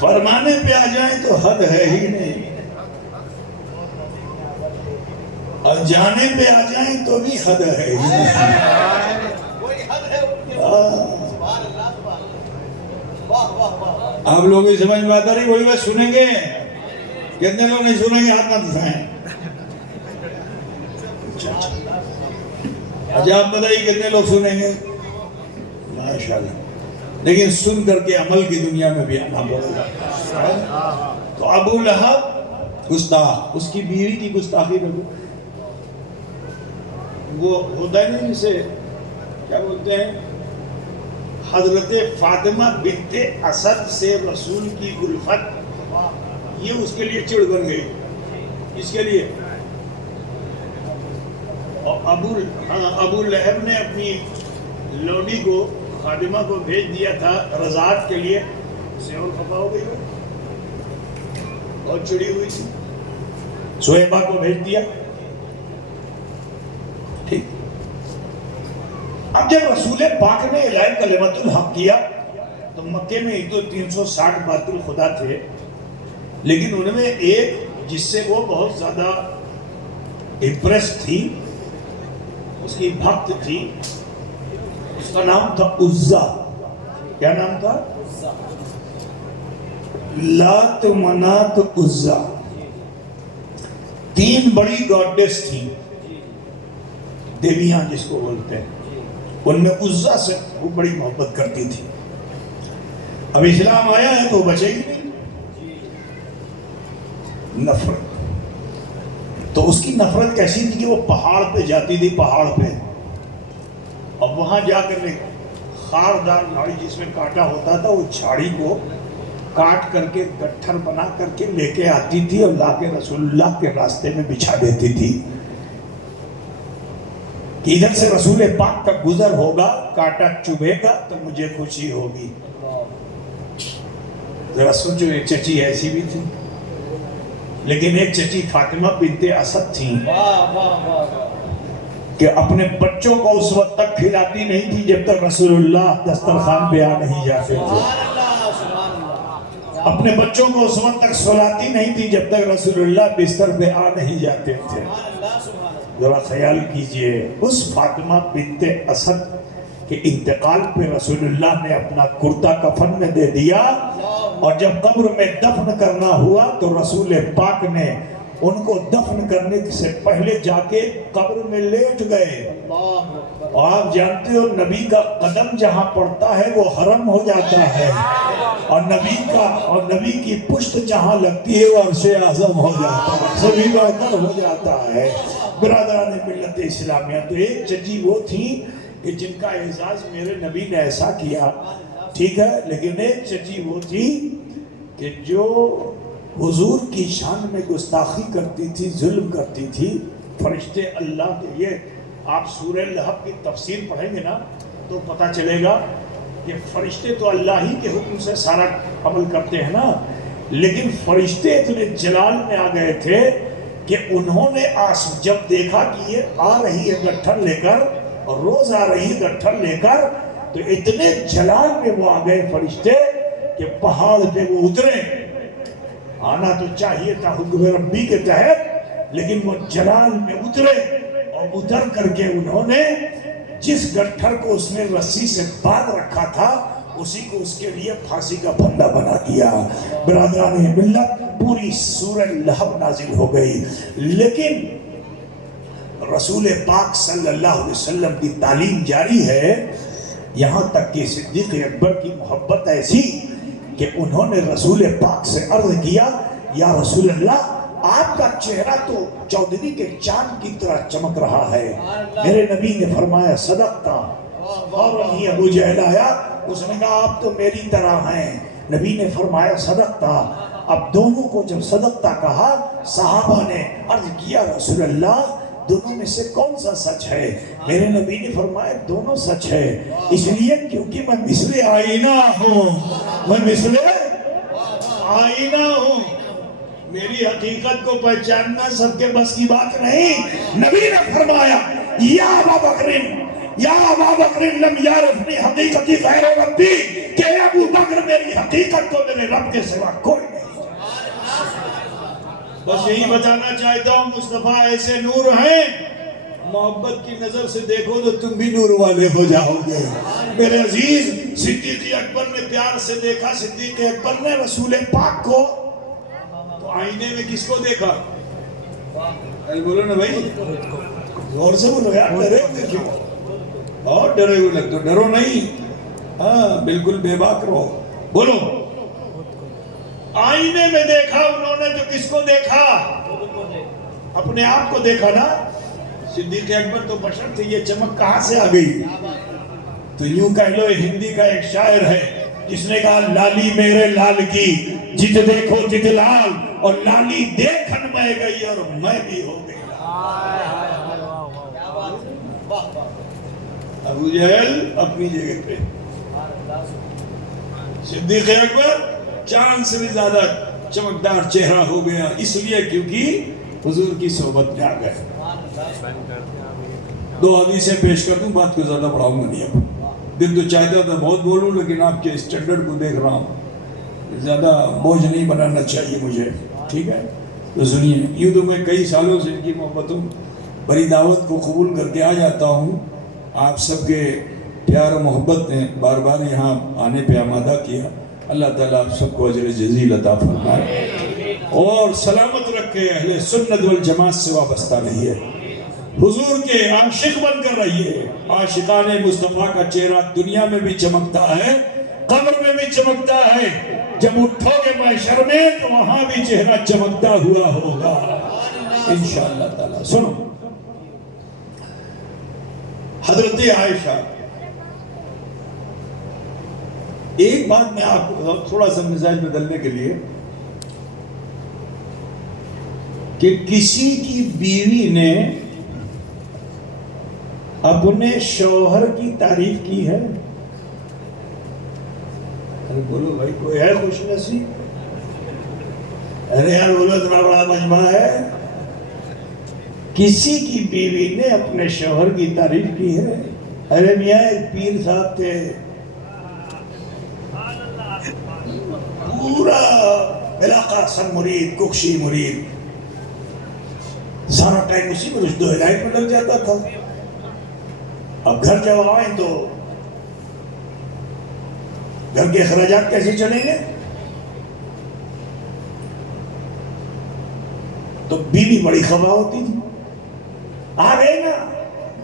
فرمانے پہ آ جائیں تو حد ہے ہی نہیں، اور جانے پہ آ جائیں تو بھی حد ہے ہی نہیں. آپ لوگوں کی سمجھ میں آتا رہی وہی بات سنیں گے؟ کتنے لوگ نہیں سنیں گے؟ ہاتھ نہ دکھائیں. اچھا آپ بتائیے کتنے لوگ سنیں گے؟ ماشاءاللہ. لیکن سن کر کے عمل کی دنیا میں بھی آنا پڑے گا. تو ابو لہب گستاخ، اس کی بیوی کی گستاخی میں وہ ہوتا ہے نا جسے کیا بولتے ہیں، حضرت فاطمہ بنت اسد سے رسول کی الفت، یہ اس کے لیے چڑ بن گئی. اس کے لیے اور ابو لہب نے اپنی لونڈی کو، خادمہ کو بھیج دیا تھا رضاعت کے لیے، اسے اور خفا ہو گئی اور چڑی ہوئی تھی. سہیبہ کو بھیج دیا. ٹھیک. اب جب رسول پاک نے اعلان کلمت الحق کیا تو مکے میں ایک تو 360 باط الخدا تھے، لیکن ان میں ایک جس سے وہ بہت زیادہ امپریس تھی، اس کی بھکت تھی، اس کا نام تھا عزا. کیا نام تھا؟ لات، منات، عزا. 3 بڑی گاڈیس تھیں، دیویاں جس کو بولتے ہیں. ان میں عزا سے وہ بڑی محبت کرتی تھی. اب اسلام آیا ہے تو وہ بچے گی نہیں. نفرت. تو اس کی نفرت کیسی تھی کہ وہ پہاڑ پہ جاتی تھی, پہاڑ پہ, اور وہاں جا کر خاردار جھاڑی جس میں کانٹا ہوتا تھا, وہ جھاڑی کو کاٹ کر کے گٹھر بنا کر کے لے کے آتی تھی اور لا کے رسول اللہ کے راستے میں بچھا دیتی تھی کہ ادھر سے رسول پاک کا گزر ہوگا, کانٹا چبھے گا تو مجھے خوشی ہوگی. ذرا سوچو, ایک چچی ایسی بھی تھی, لیکن ایک چچی فاطمہ بنت اسد تھی کہ اپنے بچوں کو اس وقت تک کھلاتی نہیں تھی جب تک رسول اللہ دسترخوان پہ آ نہیں جاتے تھے. اپنے بچوں کو اس وقت تک سلاتی نہیں تھی جب تک رسول اللہ بستر پہ آ نہیں جاتے تھے. ذرا خیال کیجئے, اس فاطمہ بنت اسد کے انتقال پہ رسول اللہ نے اپنا کرتا کفن میں دے دیا, اور جب قبر میں دفن کرنا ہوا تو رسول پاک نے ان کو دفن کرنے سے پہلے جا کے قبر میں لیٹ گئے. اور آپ جانتے ہو نبی کا قدم جہاں پڑتا ہے وہ حرم ہو جاتا ہے, اور نبی کی پشت جہاں لگتی ہے وہ عرش اعظم ہو جاتا ہے, سبھی بہتر ہو جاتا ہے. برادران ملت اسلامیہ, تو ایک چچی وہ تھی کہ جن کا اعزاز میرے نبی نے ایسا کیا, ٹھیک ہے, لیکن ایک چچی وہ تھی کہ جو حضور کی شان میں گستاخی کرتی تھی, ظلم کرتی تھی. فرشتے اللہ کے, یہ آپ سورہ لہب کی تفسیر پڑھیں گے نا تو پتہ چلے گا کہ فرشتے تو اللہ ہی کے حکم سے سارا عمل کرتے ہیں نا, لیکن فرشتے اتنے جلال میں آ گئے تھے کہ انہوں نے جب دیکھا کہ یہ آ رہی ہے گٹھر لے کر, اور روز آ رہی ہے گٹھر لے کر, تو اتنے جلال میں وہ آ گئے فرشتے کہ پہاڑ پہ وہ اترے. آنا تو چاہیے تھا حکم ربی کے تحت, لیکن وہ جلال میں اترے, اور اتر کر کے انہوں نے جس گٹھر کو اس نے رسی سے باندھ رکھا تھا اسی کو اس کے لیے پھانسی کا پھندا بنا دیا. برادران ملت, پوری سورہ لہب نازل ہو گئی, لیکن رسول پاک صلی اللہ علیہ وسلم کی تعلیم جاری ہے, یہاں تک کہ صدیق اکبر کی محبت ایسی کہ انہوں نے رسول پاک سے عرض کیا, یا رسول اللہ آپ کا چہرہ تو چودھری کے چاند کی طرح چمک رہا ہے. میرے نبی نے فرمایا صدقتا. اور وہیں ابو جہل آیا, اس نے کہا آپ تو میری طرح ہیں. نبی نے فرمایا صدقتا. اب دونوں کو جب صدقتا کہا, صحابہ نے عرض کیا رسول اللہ دونوں میں سے کون سا سچ ہے؟ میرے نبی نے فرمایا دونوں سچ ہے, اس لیے کیونکہ میں مثل آئینہ ہوں, میں مثل آئینہ ہوں. میری حقیقت کو پہچاننا سب کے بس کی بات نہیں. نبی نے فرمایا یا ابا بکر لم یعرفنی حقیقتی غیر ربی, کہ ابو بکر میری حقیقت کو میرے رب کے سوا کوئی نہیں. بس یہی بتانا چاہتا ہوں, مصطفیٰ ایسے نور ہیں, محبت کی نظر سے دیکھو تو تم بھی نور والے ہو جاؤ گے. میرے عزیز, صدیق اکبر نے پیار سے دیکھا. صدیق اکبر نے رسول پاک کو تو آئینے میں کس کو دیکھا؟ بولو نا بھائی, غور سے بولو یار, ڈرے ہوئے کیوں؟ اور ڈرے ہوئے لگ تو ڈرو نہیں, ہاں بالکل بے باک رہو. بولو, آئینے میں دیکھا انہوں نے تو کس کو دیکھا؟ اپنے آپ کو دیکھا نا. صدیق اکبر تو بشر تھے, یہ چمک کہاں سے آ گئی؟ تو یوں کہہ لو, ہندی کا ایک شاعر ہے جس نے کہا لالی میرے لال کی جت دیکھو جت لال, اور لالی دیکھن میں گئی اور میں بھی ہو گئی. ابو جہل اپنی جگہ پہ, صدیق اکبر چاند سے بھی زیادہ چمکدار چہرہ ہو گیا, اس لیے کیونکہ حضور کی صحبت میں آ گئے. دو حدیثیں پیش کر دوں, بات کو زیادہ بڑھاؤں گا نہیں. اب دل تو چاہتا تھا بہت بولوں, لیکن آپ کے اسٹینڈرڈ کو دیکھ رہا ہوں, زیادہ بوجھ نہیں بنانا چاہیے مجھے, ٹھیک ہے؟ تو سنیے, یوں تو میں کئی سالوں سے ان کی محبتوں بڑی دعوت کو قبول کر کے آ جاتا ہوں. آپ سب کے پیار و محبت نے بار بار یہاں آنے پہ آمادہ کیا. اللہ تعالیٰ آپ سب کو اجر جزیل عطا فرمائے اور سلامت رکھے. اہل سنت والجماعت سے وابستہ رہیے, حضور کے عاشق بن کر رہیے. عاشقان مصطفیٰ کا چہرہ دنیا میں بھی چمکتا ہے, قبر میں بھی چمکتا ہے، جب اٹھو گے محشر میں تو وہاں بھی چہرہ چمکتا ہوا ہوگا انشاءاللہ تعالی۔ سنو حضرت عائشہ، ایک بات میں آپ کو تھوڑا سا مزاج بدلنے کے لیے، کہ کسی کی بیوی نے اپنے شوہر کی تعریف کی ہے؟ ارے بولو بھائی، کوئی ہے خوش نصیب؟ ارے یار بولو، اتنا بڑا مجمع ہے۔ کسی کی بیوی نے اپنے شوہر کی تعریف کی ہے؟ ارے میاں ایک پیر صاحب تھے، پورا علاقہ سب مرید، ککشی مرید، سارا ٹائم اسی میں رشد و ہدایت میں لگ جاتا تھا۔ اب گھر جب آئیں تو گھر کے اخراجات کیسے چلیں گے؟ تو بیوی بڑی خفا ہوتی تھی، آ گئے نا،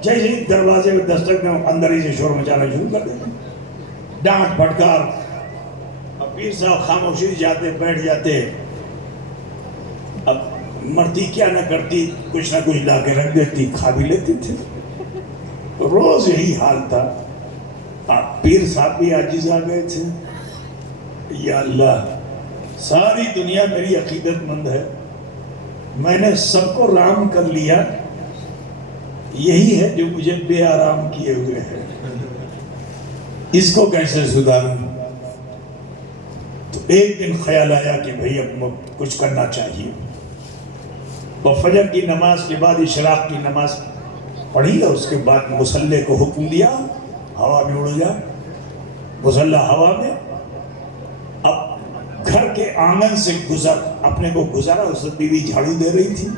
جیسے ہی دروازے میں دستک میں اندر ہی سے شور مچانا شروع کر دیتے، ڈانٹ پھٹکار۔ اب پیر صاحب خاموشی جاتے، بیٹھ جاتے، اب مرتی کیا نہ کرتی، کچھ نہ کچھ لا کے رکھ دیتی، کھا بھی لیتے تھے۔ روز یہی حال تھا۔ پیر صاحب بھی عاجز آ گئے تھے، یا اللہ ساری دنیا میری عقیدت مند ہے، میں نے سب کو رام کر لیا، یہی ہے جو مجھے بے آرام کیے ہوئے ہے، اس کو کیسے سدھاروں؟ تو ایک دن خیال آیا کہ بھئی اب کچھ کرنا چاہیے۔ وہ فجر کی نماز کے بعد اشراق کی نماز پڑھی اور اس کے بعد مصلی کو حکم دیا ہوا میں اڑ جا۔ مصلی ہوا میں، اب گھر کے آنگن سے اپنے کو گزارا، اس وقت بیوی جھاڑو دے رہی تھی۔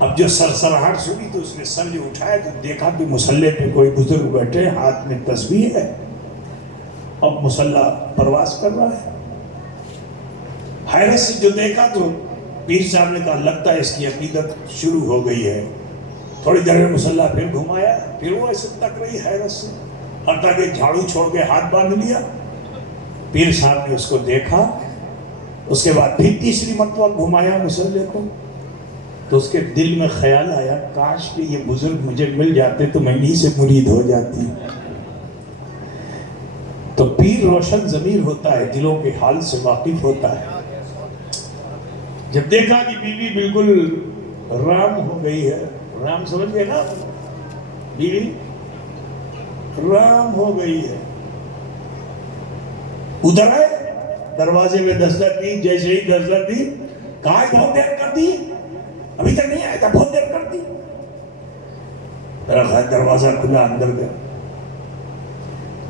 اب جو سرسراہٹ سنی تو اس نے سر جو اٹھایا تو دیکھا کہ مصلی پہ کوئی بزرگ بیٹھے، ہاتھ میں تسبیح ہے، اب مصلی پرواز کر رہا ہے۔ حیرت سے جو دیکھا تو پیر صاحب نے کہا لگتا ہے اس کی عقیدت شروع ہو گئی ہے۔ تھوڑی دیر میں مصلی پھر گھمایا، پھر وہ ایسے تک رہی حیرت سے، حتیٰ کہ جھاڑو چھوڑ کے ہاتھ باندھ لیا۔ پیر صاحب نے اس کو دیکھا، اس کے بعد پھر تیسری مرتبہ گھمایا مصلی کو، تو اس کے دل میں خیال آیا کاش کہ یہ بزرگ مجھے مل جاتے تو میں انہی سے مرید ہو جاتی۔ تو پیر روشن ضمیر ہوتا ہے، دلوں کے حال سے واقف ہوتا ہے۔ جب دیکھا کہ بیوی بالکل رام ہو گئی ہے، رام سمجھ گئے نا، بیوی رام ہو گئی ہے، ادھر آئے، دروازے میں دستک دی، جیسے ہی دستک دی، کہا بہت دیر کر دی، ابھی تک نہیں آیا تھا، بہت دیر کر دی۔ میرا خیال دروازہ کھلا، اندر گیا،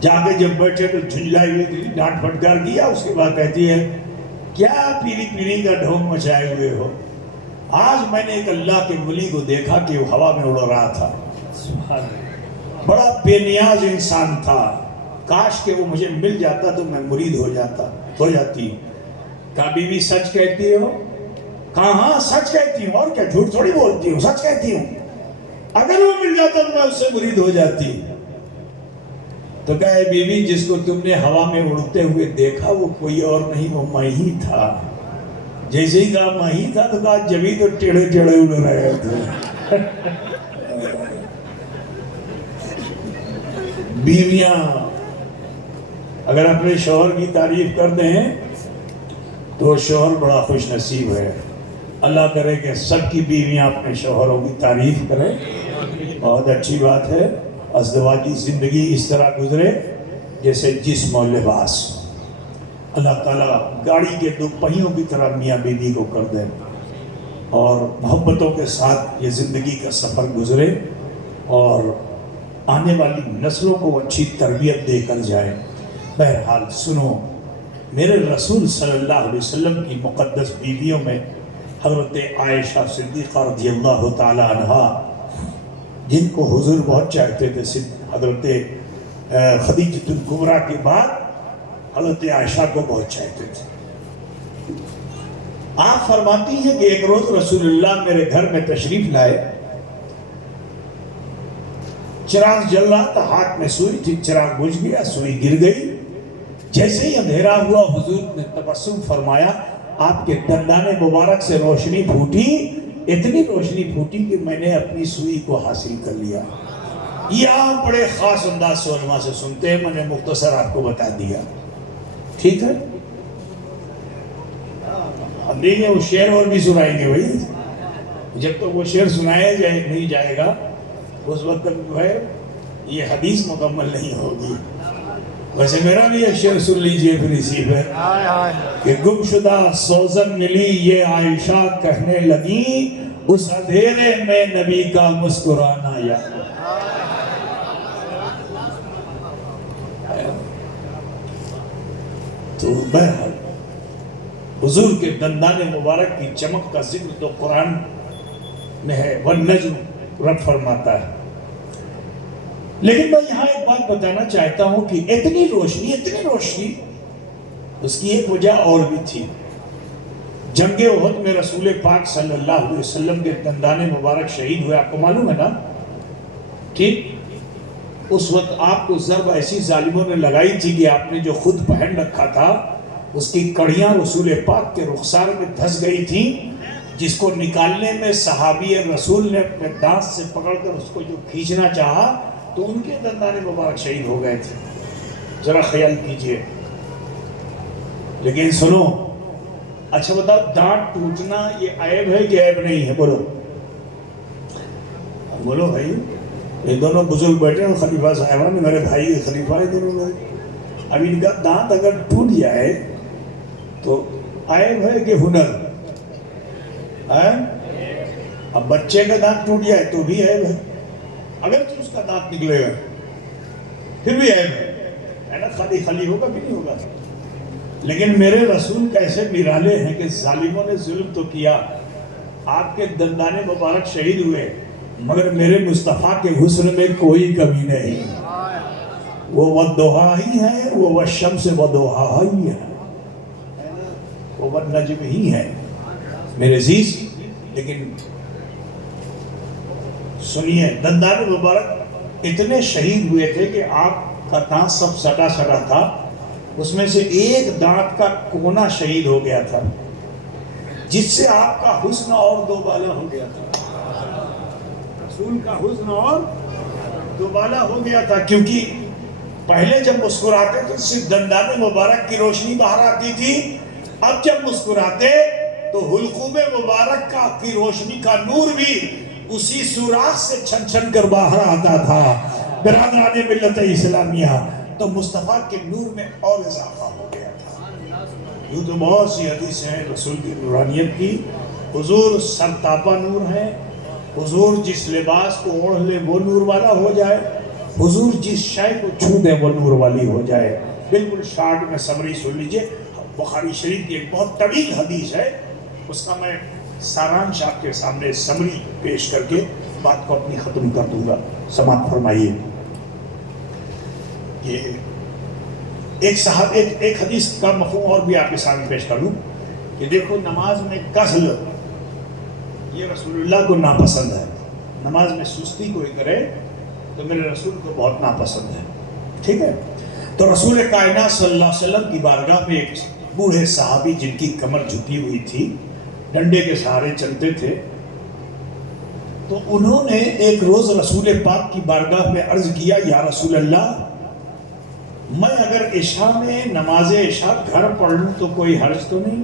جا کے جب بیٹھے تو جھنجھلائی ہوئی تھی، ڈانٹ پھٹکار کیا۔ اس کے بعد کہتی ہے کیا پیری پیری کا ڈھونگ مچائے ہوئے ہو؟ آج میں نے ایک اللہ کے ولی کو دیکھا کہ وہ ہوا میں اڑ رہا تھا، بڑا بے نیاز انسان تھا، کاش کہ وہ مجھے مل جاتا تو میں مرید ہو جاتی۔ کہا بیوی سچ کہتی ہو؟ کہا ہاں سچ کہتی ہوں، اور کیا جھوٹ تھوڑی بولتی ہوں، سچ کہتی ہوں، اگر وہ مل جاتا تو میں اس سے مرید ہو جاتی۔ تو کہا اے بیوی جس کو تم نے ہوا میں اڑتے ہوئے دیکھا وہ کوئی اور نہیں، وہ میں ہی تھا۔ جیسے ہی کہا میں ہی تھا تو کہا جبھی تو ٹیڑھے ٹیڑھے اڑ رہے تھے۔ بیویاں اگر اپنے شوہر کی تعریف کر دیں تو شوہر بڑا خوش نصیب ہے۔ اللہ کرے کہ سب کی بیویاں اپنے شوہروں کی تعریف کریں، بہت اچھی بات ہے۔ ازدواجی زندگی اس طرح گزرے جیسے جسم و لباس، اللہ تعالیٰ گاڑی کے دو پہیوں کی طرح میاں بیوی کو کر دے اور محبتوں کے ساتھ یہ زندگی کا سفر گزرے اور آنے والی نسلوں کو اچھی تربیت دے کر جائے۔ بہرحال سنو، میرے رسول صلی اللہ علیہ وسلم کی مقدس بیویوں میں حضرت عائشہ صدیقہ رضی اللہ تعالی عنہا، جن کو حضور بہت چاہتے تھے، حضرت خدیجہ الکبریٰ کے بعد حضرت عائشہ کو بہت چاہتے تھے۔ آپ فرماتی ہیں کہ ایک روز رسول اللہ میرے گھر میں تشریف لائے، چراغ جل رہا تھا، ہاتھ میں سوئی تھی، چراغ بجھ گیا، سوئی گر گئی، جیسے ہی اندھیرا ہوا حضور نے تبسم فرمایا، آپ کے دندان مبارک سے روشنی پھوٹی، اتنی روشنی پھوٹی کہ میں نے اپنی سوئی کو حاصل کر لیا۔ یہ آپ بڑے خاص انداز سے علماء سے سنتے ہیں، میں نے مختصر آپ کو بتا دیا، ٹھیک ہے؟ ہم دیکھیں وہ شعر اور بھی سنائیں گے بھائی، جب تک وہ شعر سنایا نہیں جائے گا اس وقت تک جو ہے یہ حدیث مکمل نہیں ہوگی۔ ویسے میرا بھی ایک شعر سن لیجئے پھر اسی پہ کہ گم شدہ سوزن ملی یہ عائشہ کہنے لگی، اس اندھیرے میں نبی کا مسکرانا یا تو بہرحال حضور کے دندان مبارک کی چمک کا ذکر تو قرآن میں ہے، والنجم رب فرماتا ہے۔ لیکن میں یہاں ایک بات بتانا چاہتا ہوں کہ اتنی روشنی اس کی ایک وجہ اور بھی تھی۔ جنگ احد میں رسول پاک صلی اللہ علیہ وسلم کے دندان مبارک شہید ہوئے، آپ کو معلوم ہے نا؟ ٹھیک، اس وقت آپ کو ضرب ایسی ظالموں نے لگائی تھی کہ آپ نے جو خود پہن رکھا تھا اس کی کڑیاں رسول پاک کے رخسار میں دھس گئی تھیں، جس کو نکالنے میں صحابی رسول نے اپنے دانت سے پکڑ کر اس کو جو کھینچنا چاہا تو ان کے دندان مبارک شہید ہو گئے تھے۔ ذرا خیال کیجئے۔ لیکن سنو، اچھا بتاؤ، دانت ٹوٹنا یہ عیب ہے کہ عیب نہیں ہے؟ بولو بولو بھائی، یہ دونوں بزرگ بیٹھے ہیں، خلیفہ صاحبان میرے بھائی خلیفہ ہیں دونوں لوگ۔ اب ان کا دانت اگر ٹوٹ جائے تو عیب ہے کہ ہنر ہے؟ اب بچے کا دانت ٹوٹ جائے تو بھی عیب ہے، اگر تو اس کا دانت نکلے گا پھر بھی عیب ہے نا؟ خالی ہوگا بھی نہیں ہوگا۔ لیکن میرے رسول کیسے نرالے ہیں کہ ظالموں نے ظلم تو کیا، آپ کے دندان مبارک شہید ہوئے، مگر میرے مصطفیٰ کے حسن میں کوئی کمی نہیں۔ وہ والضحیٰ ہی ہے، وہ والشمس والضحیٰ ہی ہے، وہ والنجم ہی ہے میرے عزیز۔ لیکن سنیے، دندان مبارک اتنے شہید ہوئے تھے کہ آپ کا دانت سب سٹا تھا، اس میں سے ایک دانت کا کونا شہید ہو گیا تھا، جس سے آپ کا حسن اور دوبالا ہو گیا تھا۔ رسول کا حسن اور دوبالا ہو گیا تھا، کیونکہ پہلے جب مسکراتے تو صرف دندان مبارک کی روشنی باہر آتی تھی، اب جب مسکراتے تو حلقوم مبارک کی روشنی کا نور بھی اسی سوراخ سے چھن چھن کر باہر آتا تھا۔ برادران ملت اسلامیہ، تو مصطفیٰ کے نور میں اور اضافہ ہو گیا تھا۔ یوں تو بہت سی حدیث ہیں رسول کی نورانیت کی۔ حضور سرتاپا نور ہیں، حضور جس لباس کو اوڑھ لے وہ نور والا ہو جائے، حضور جس شے کو چھو دے وہ نور والی ہو جائے۔ بالکل شارٹ میں سمری سن لیجئے، بخاری شریف کی ایک بہت طویل حدیث ہے، اس کا میں سارانش آپ کے سامنے سمری پیش کر کے بات کو اپنی ختم کر دوں گا، سماعت فرمائیے۔ یہ ایک حدیث کا مفہوم اور بھی آپ کے سامنے پیش کر لوں کہ دیکھو، نماز میں کسل یہ رسول اللہ کو ناپسند ہے۔ نماز میں سستی کوئی کرے تو میرے رسول کو بہت ناپسند ہے، ٹھیک ہے؟ تو رسول کائنات صلی اللہ علیہ وسلم کی بارگاہ میں ایک بوڑھے صحابی جن کی کمر جھکی ہوئی تھی، ڈنڈے کے سہارے چلتے تھے، تو انہوں نے ایک روز رسول پاک کی بارگاہ میں عرض کیا، یا رسول اللہ، میں اگر عشاء میں نماز عشاء گھر پڑھ لوں تو کوئی حرج تو نہیں؟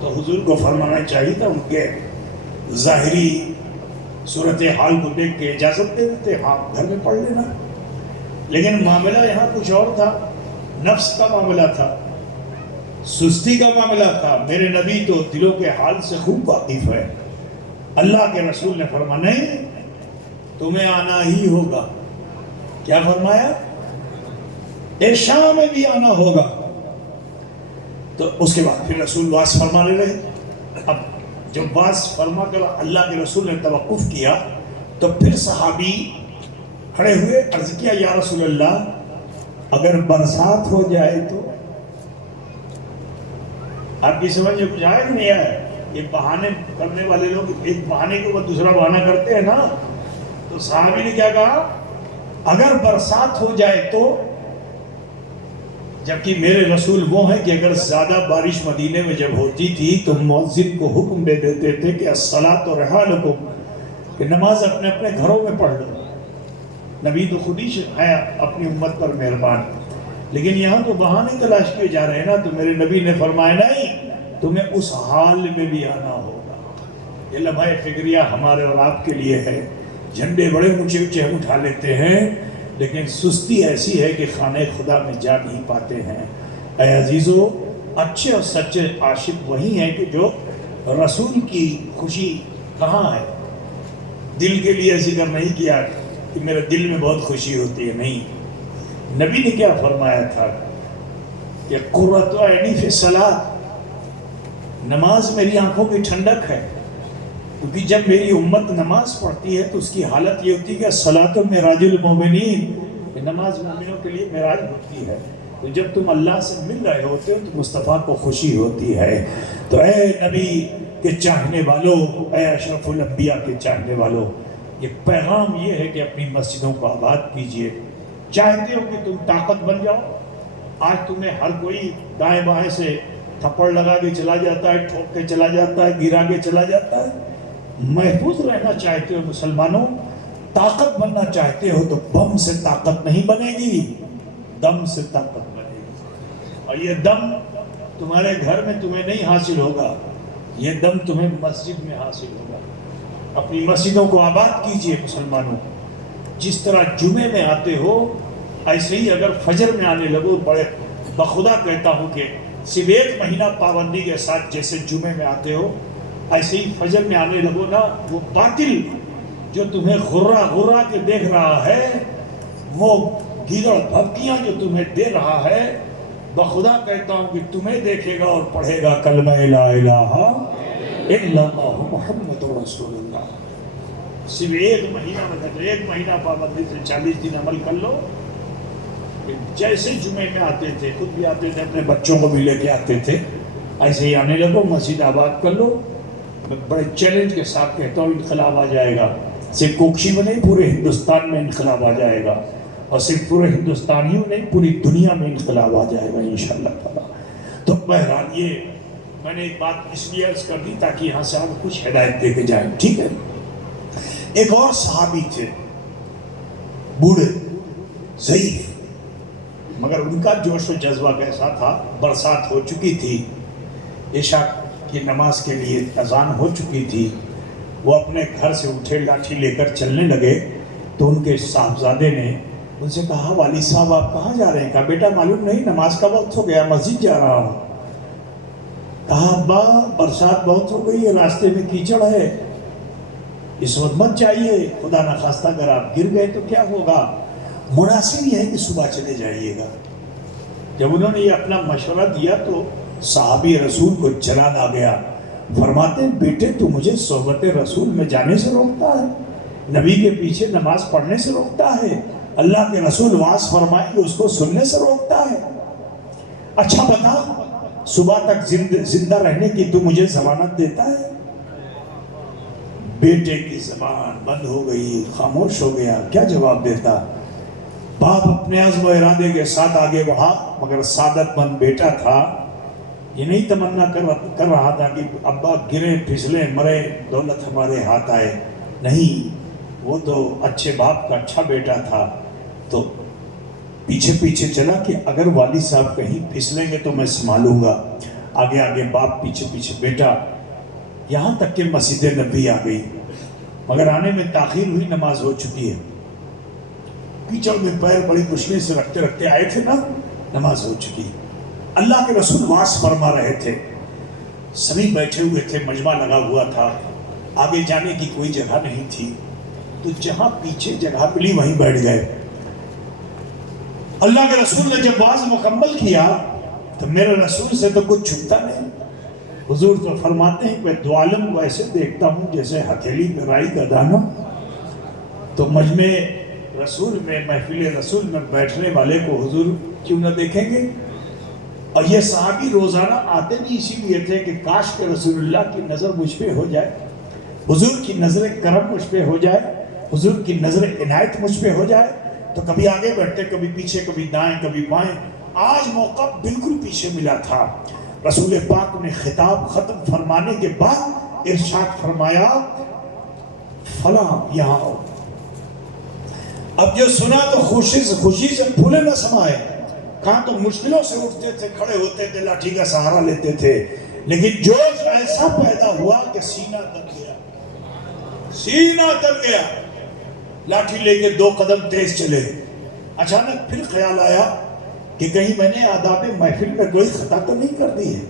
تو حضور کو فرمانا چاہیے تھا، ان کے ظاہری صورتحال کو دیکھ کے اجازت دے دیتے، ہاں گھر میں پڑھ لینا۔ لیکن معاملہ یہاں کچھ اور تھا، نفس کا معاملہ تھا، سستی کا معاملہ تھا۔ میرے نبی تو دلوں کے حال سے خوب واقف ہے۔ اللہ کے رسول نے فرمایا، نہیں، تمہیں آنا ہی ہوگا۔ کیا فرمایا؟ عشاء میں بھی آنا ہوگا۔ تو اس کے بعد پھر رسول واس فرمانے لگے۔ اب جب واس فرما کر اللہ کے رسول نے توقف کیا تو پھر صحابی کھڑے ہوئے، عرض کیا، یا رسول اللہ، اگر برسات ہو جائے تو؟ آپ کی سمجھ میں کچھ آیا کہ نہیں آیا؟ یہ بہانے کرنے والے لوگ ایک بہانے کے اوپر دوسرا بہانہ کرتے ہیں نا۔ تو صحابی نے کیا کہا؟ اگر برسات ہو جائے تو، جبکہ میرے رسول وہ ہیں کہ اگر زیادہ بارش مدینے میں جب ہوتی تھی تو مؤذن کو حکم دے دیتے تھے کہ الصلاۃ رحالکم، کہ نماز اپنے اپنے گھروں میں پڑھ لو۔ نبی تو خود ہی ہے اپنی امت پر مہربان، لیکن یہاں تو بہانے تلاش کیے جا رہے ہیں نا، تو میرے نبی نے فرمایا نہیں، تمہیں اس حال میں بھی آنا ہوگا۔ یہ لمحہ فکریہ ہمارے اور آپ کے لیے ہے، جھنڈے بڑے اونچے اونچے ہم اٹھا لیتے ہیں، لیکن سستی ایسی ہے کہ خانہ خدا میں جا نہیں پاتے ہیں۔ اے عزیزو، اچھے اور سچے عاشق وہی ہیں کہ جو رسول کی خوشی کہاں ہے، دل کے لیے ذکر نہیں کیا کہ میرے دل میں بہت خوشی ہوتی ہے، نہیں، نبی نے کیا فرمایا تھا کہ قرۃ عینی فی الصلاۃ، نماز میری آنکھوں کی ٹھنڈک ہے، کیونکہ جب میری امت نماز پڑھتی ہے تو اس کی حالت یہ ہوتی ہے کہ الصلاۃ معراج المومنین، کہ نماز مومنوں کے لیے معراج ہوتی ہے۔ تو جب تم اللہ سے مل رہے ہوتے ہو تو مصطفیٰ کو خوشی ہوتی ہے۔ تو اے نبی کے چاہنے والوں، اے اشرف الانبیاء کے چاہنے والوں، یہ پیغام یہ ہے کہ اپنی مسجدوں کو آباد کیجئے۔ چاہتے ہو کہ تم طاقت بن جاؤ، آج تمہیں ہر کوئی دائیں بائیں سے تھپڑ لگا کے چلا جاتا ہے، ٹھوک کے چلا جاتا ہے، گرا کے چلا جاتا ہے۔ محفوظ رہنا چاہتے ہو مسلمانوں، طاقت بننا چاہتے ہو تو بم سے طاقت نہیں بنے گی، دم سے طاقت بنے گی۔ اور یہ دم تمہارے گھر میں تمہیں نہیں حاصل ہوگا، یہ دم تمہیں مسجد میں حاصل ہوگا۔ اپنی مسجدوں کو آباد کیجئے مسلمانوں، جس طرح جمعے میں آتے ہو ایسے ہی اگر فجر میں آنے لگو، بڑے بخدا کہتا ہوں کہ صرف ایک مہینہ پابندی کے ساتھ جیسے جمعے میں آتے ہو ایسے ہی فجر میں آنے لگو نا، وہ باطل جو تمہیں غرہ غرہ کے دیکھ رہا ہے، وہ گیدڑ بھبکیاں جو تمہیں دے رہا ہے، بخدا کہتا ہوں کہ تمہیں دیکھے گا اور پڑھے گا کلمہ لا الہ الا اللہ محمد رسول اللہ۔ صرف ایک مہینہ پابندی سے 40 دن عمل کر لو، جیسے جمعے میں آتے تھے، خود بھی آتے تھے، اپنے بچوں کو بھی لے کے آتے تھے، ایسے ہی آنے لگو، مسجد آباد کر لو۔ میں بڑے چیلنج کے ساتھ کہتا ہوں انقلاب آ جائے گا، صرف کوکشی میں نہیں پورے ہندوستان میں انقلاب آ جائے گا، اور صرف پورے ہندوستانیوں نہیں پوری دنیا میں انقلاب آ جائے گا انشاءاللہ تعالیٰ۔ تو بہرحال یہ میں نے ایک بات اس لیے عرض کر دی تاکہ یہاں سے آپ کچھ ہدایت دے کے جائیں، ٹھیک ہے۔ ایک اور صحابی تھے، بوڑھے ضعیف، مگر ان کا جوش و جذبہ کیسا تھا، برسات ہو چکی تھی، عشاء کی نماز کے لیے اذان ہو چکی تھی، وہ اپنے گھر سے اٹھے، لاٹھی لے کر چلنے لگے، تو ان کے صاحبزادے نے ان سے کہا والد صاحب آپ کہاں جا رہے ہیں؟ کہا بیٹا معلوم نہیں، نماز کا وقت ہو گیا، مسجد جا رہا ہوں۔ کہا ابا برسات بہت ہو گئی ہے، راستے میں کیچڑ ہے، اس وقت مت جائیے، خدا نخواستہ اگر آپ گر گئے تو کیا ہوگا، مناسب یہ ہے کہ صبح چلے جائیے گا۔ جب انہوں نے یہ اپنا مشورہ دیا تو صحابی رسول کو جلال آ گیا، فرماتے ہیں بیٹے تو مجھے صحبت رسول میں جانے سے روکتا ہے، نبی کے پیچھے نماز پڑھنے سے روکتا ہے، اللہ کے رسول واز فرمائیں کہ اس کو سننے سے روکتا ہے، اچھا بتا صبح تک زندہ رہنے کی تو مجھے ضمانت دیتا ہے؟ بیٹے کی زبان بند ہو گئی، خاموش ہو گیا، کیا جواب دیتا؟ باپ اپنے عزم و ارادے کے ساتھ آگے بڑھا، مگر سعادت مند بیٹا تھا، یہ نہیں تمنا کر رہا تھا کہ ابا گرے پھسلے مرے دولت ہمارے ہاتھ آئے، نہیں، وہ تو اچھے باپ کا اچھا بیٹا تھا، تو پیچھے پیچھے چلا کہ اگر والد صاحب کہیں پھسلیں گے تو میں سنبھالوں گا، آگے آگے باپ پیچھے پیچھے بیٹا، یہاں تک کہ مسجد نبی آ گئی، مگر آنے میں تاخیر ہوئی، نماز ہو چکی ہے، کیچڑ میں پیر بڑی مشکل سے رکھتے رکھتے آئے تھے نا، نماز ہو چکی، اللہ کے رسول واز فرما رہے تھے، سبھی بیٹھے ہوئے تھے، مجمع لگا ہوا تھا، آگے جانے کی کوئی جگہ نہیں تھی، تو جہاں پیچھے جگہ ملی وہیں بیٹھ گئے۔ اللہ کے رسول نے جب واز مکمل کیا تو میرے رسول سے تو کچھ چھپتا نہیں، حضور تو فرماتے ہیں کہ میں دو عالم کو ایسے دیکھتا ہوں جیسے ہتھیلی پہ رائی کا دانہ۔ تو مجمع رسول میں، محفل رسول میں بیٹھنے والے کو حضور کیوں نہ دیکھیں گے؟ اور یہ صحابی روزانہ آتے بھی اسی لیے تھے کہ کاش کہ رسول اللہ کی نظر مجھ پہ ہو جائے، حضور کی نظر کرم مجھ پہ ہو جائے، حضور کی نظر عنایت مجھ پہ ہو جائے، تو کبھی آگے بیٹھتے، کبھی پیچھے، کبھی دائیں، کبھی بائیں. آج موقع بالکل پیچھے ملا تھا. رسول پاک نے خطاب ختم فرمانے کے بعد ارشاد فرمایا فلاں یہاں آؤ. اب جو سنا تو خوشی سے پھولے نہ سمائے. کہاں تو مشکلوں سے اٹھتے تھے، کھڑے ہوتے تھے، لاٹھی کا سہارا لیتے تھے، لیکن جوش ایسا پیدا ہوا کہ سینہ تن گیا. سینہ تن گیا. لاٹھی لے کے 2 قدم تیز چلے. اچانک پھر خیال آیا کہ کہیں میں نے آداب محفل میں کوئی خطا تو نہیں کر دی ہے.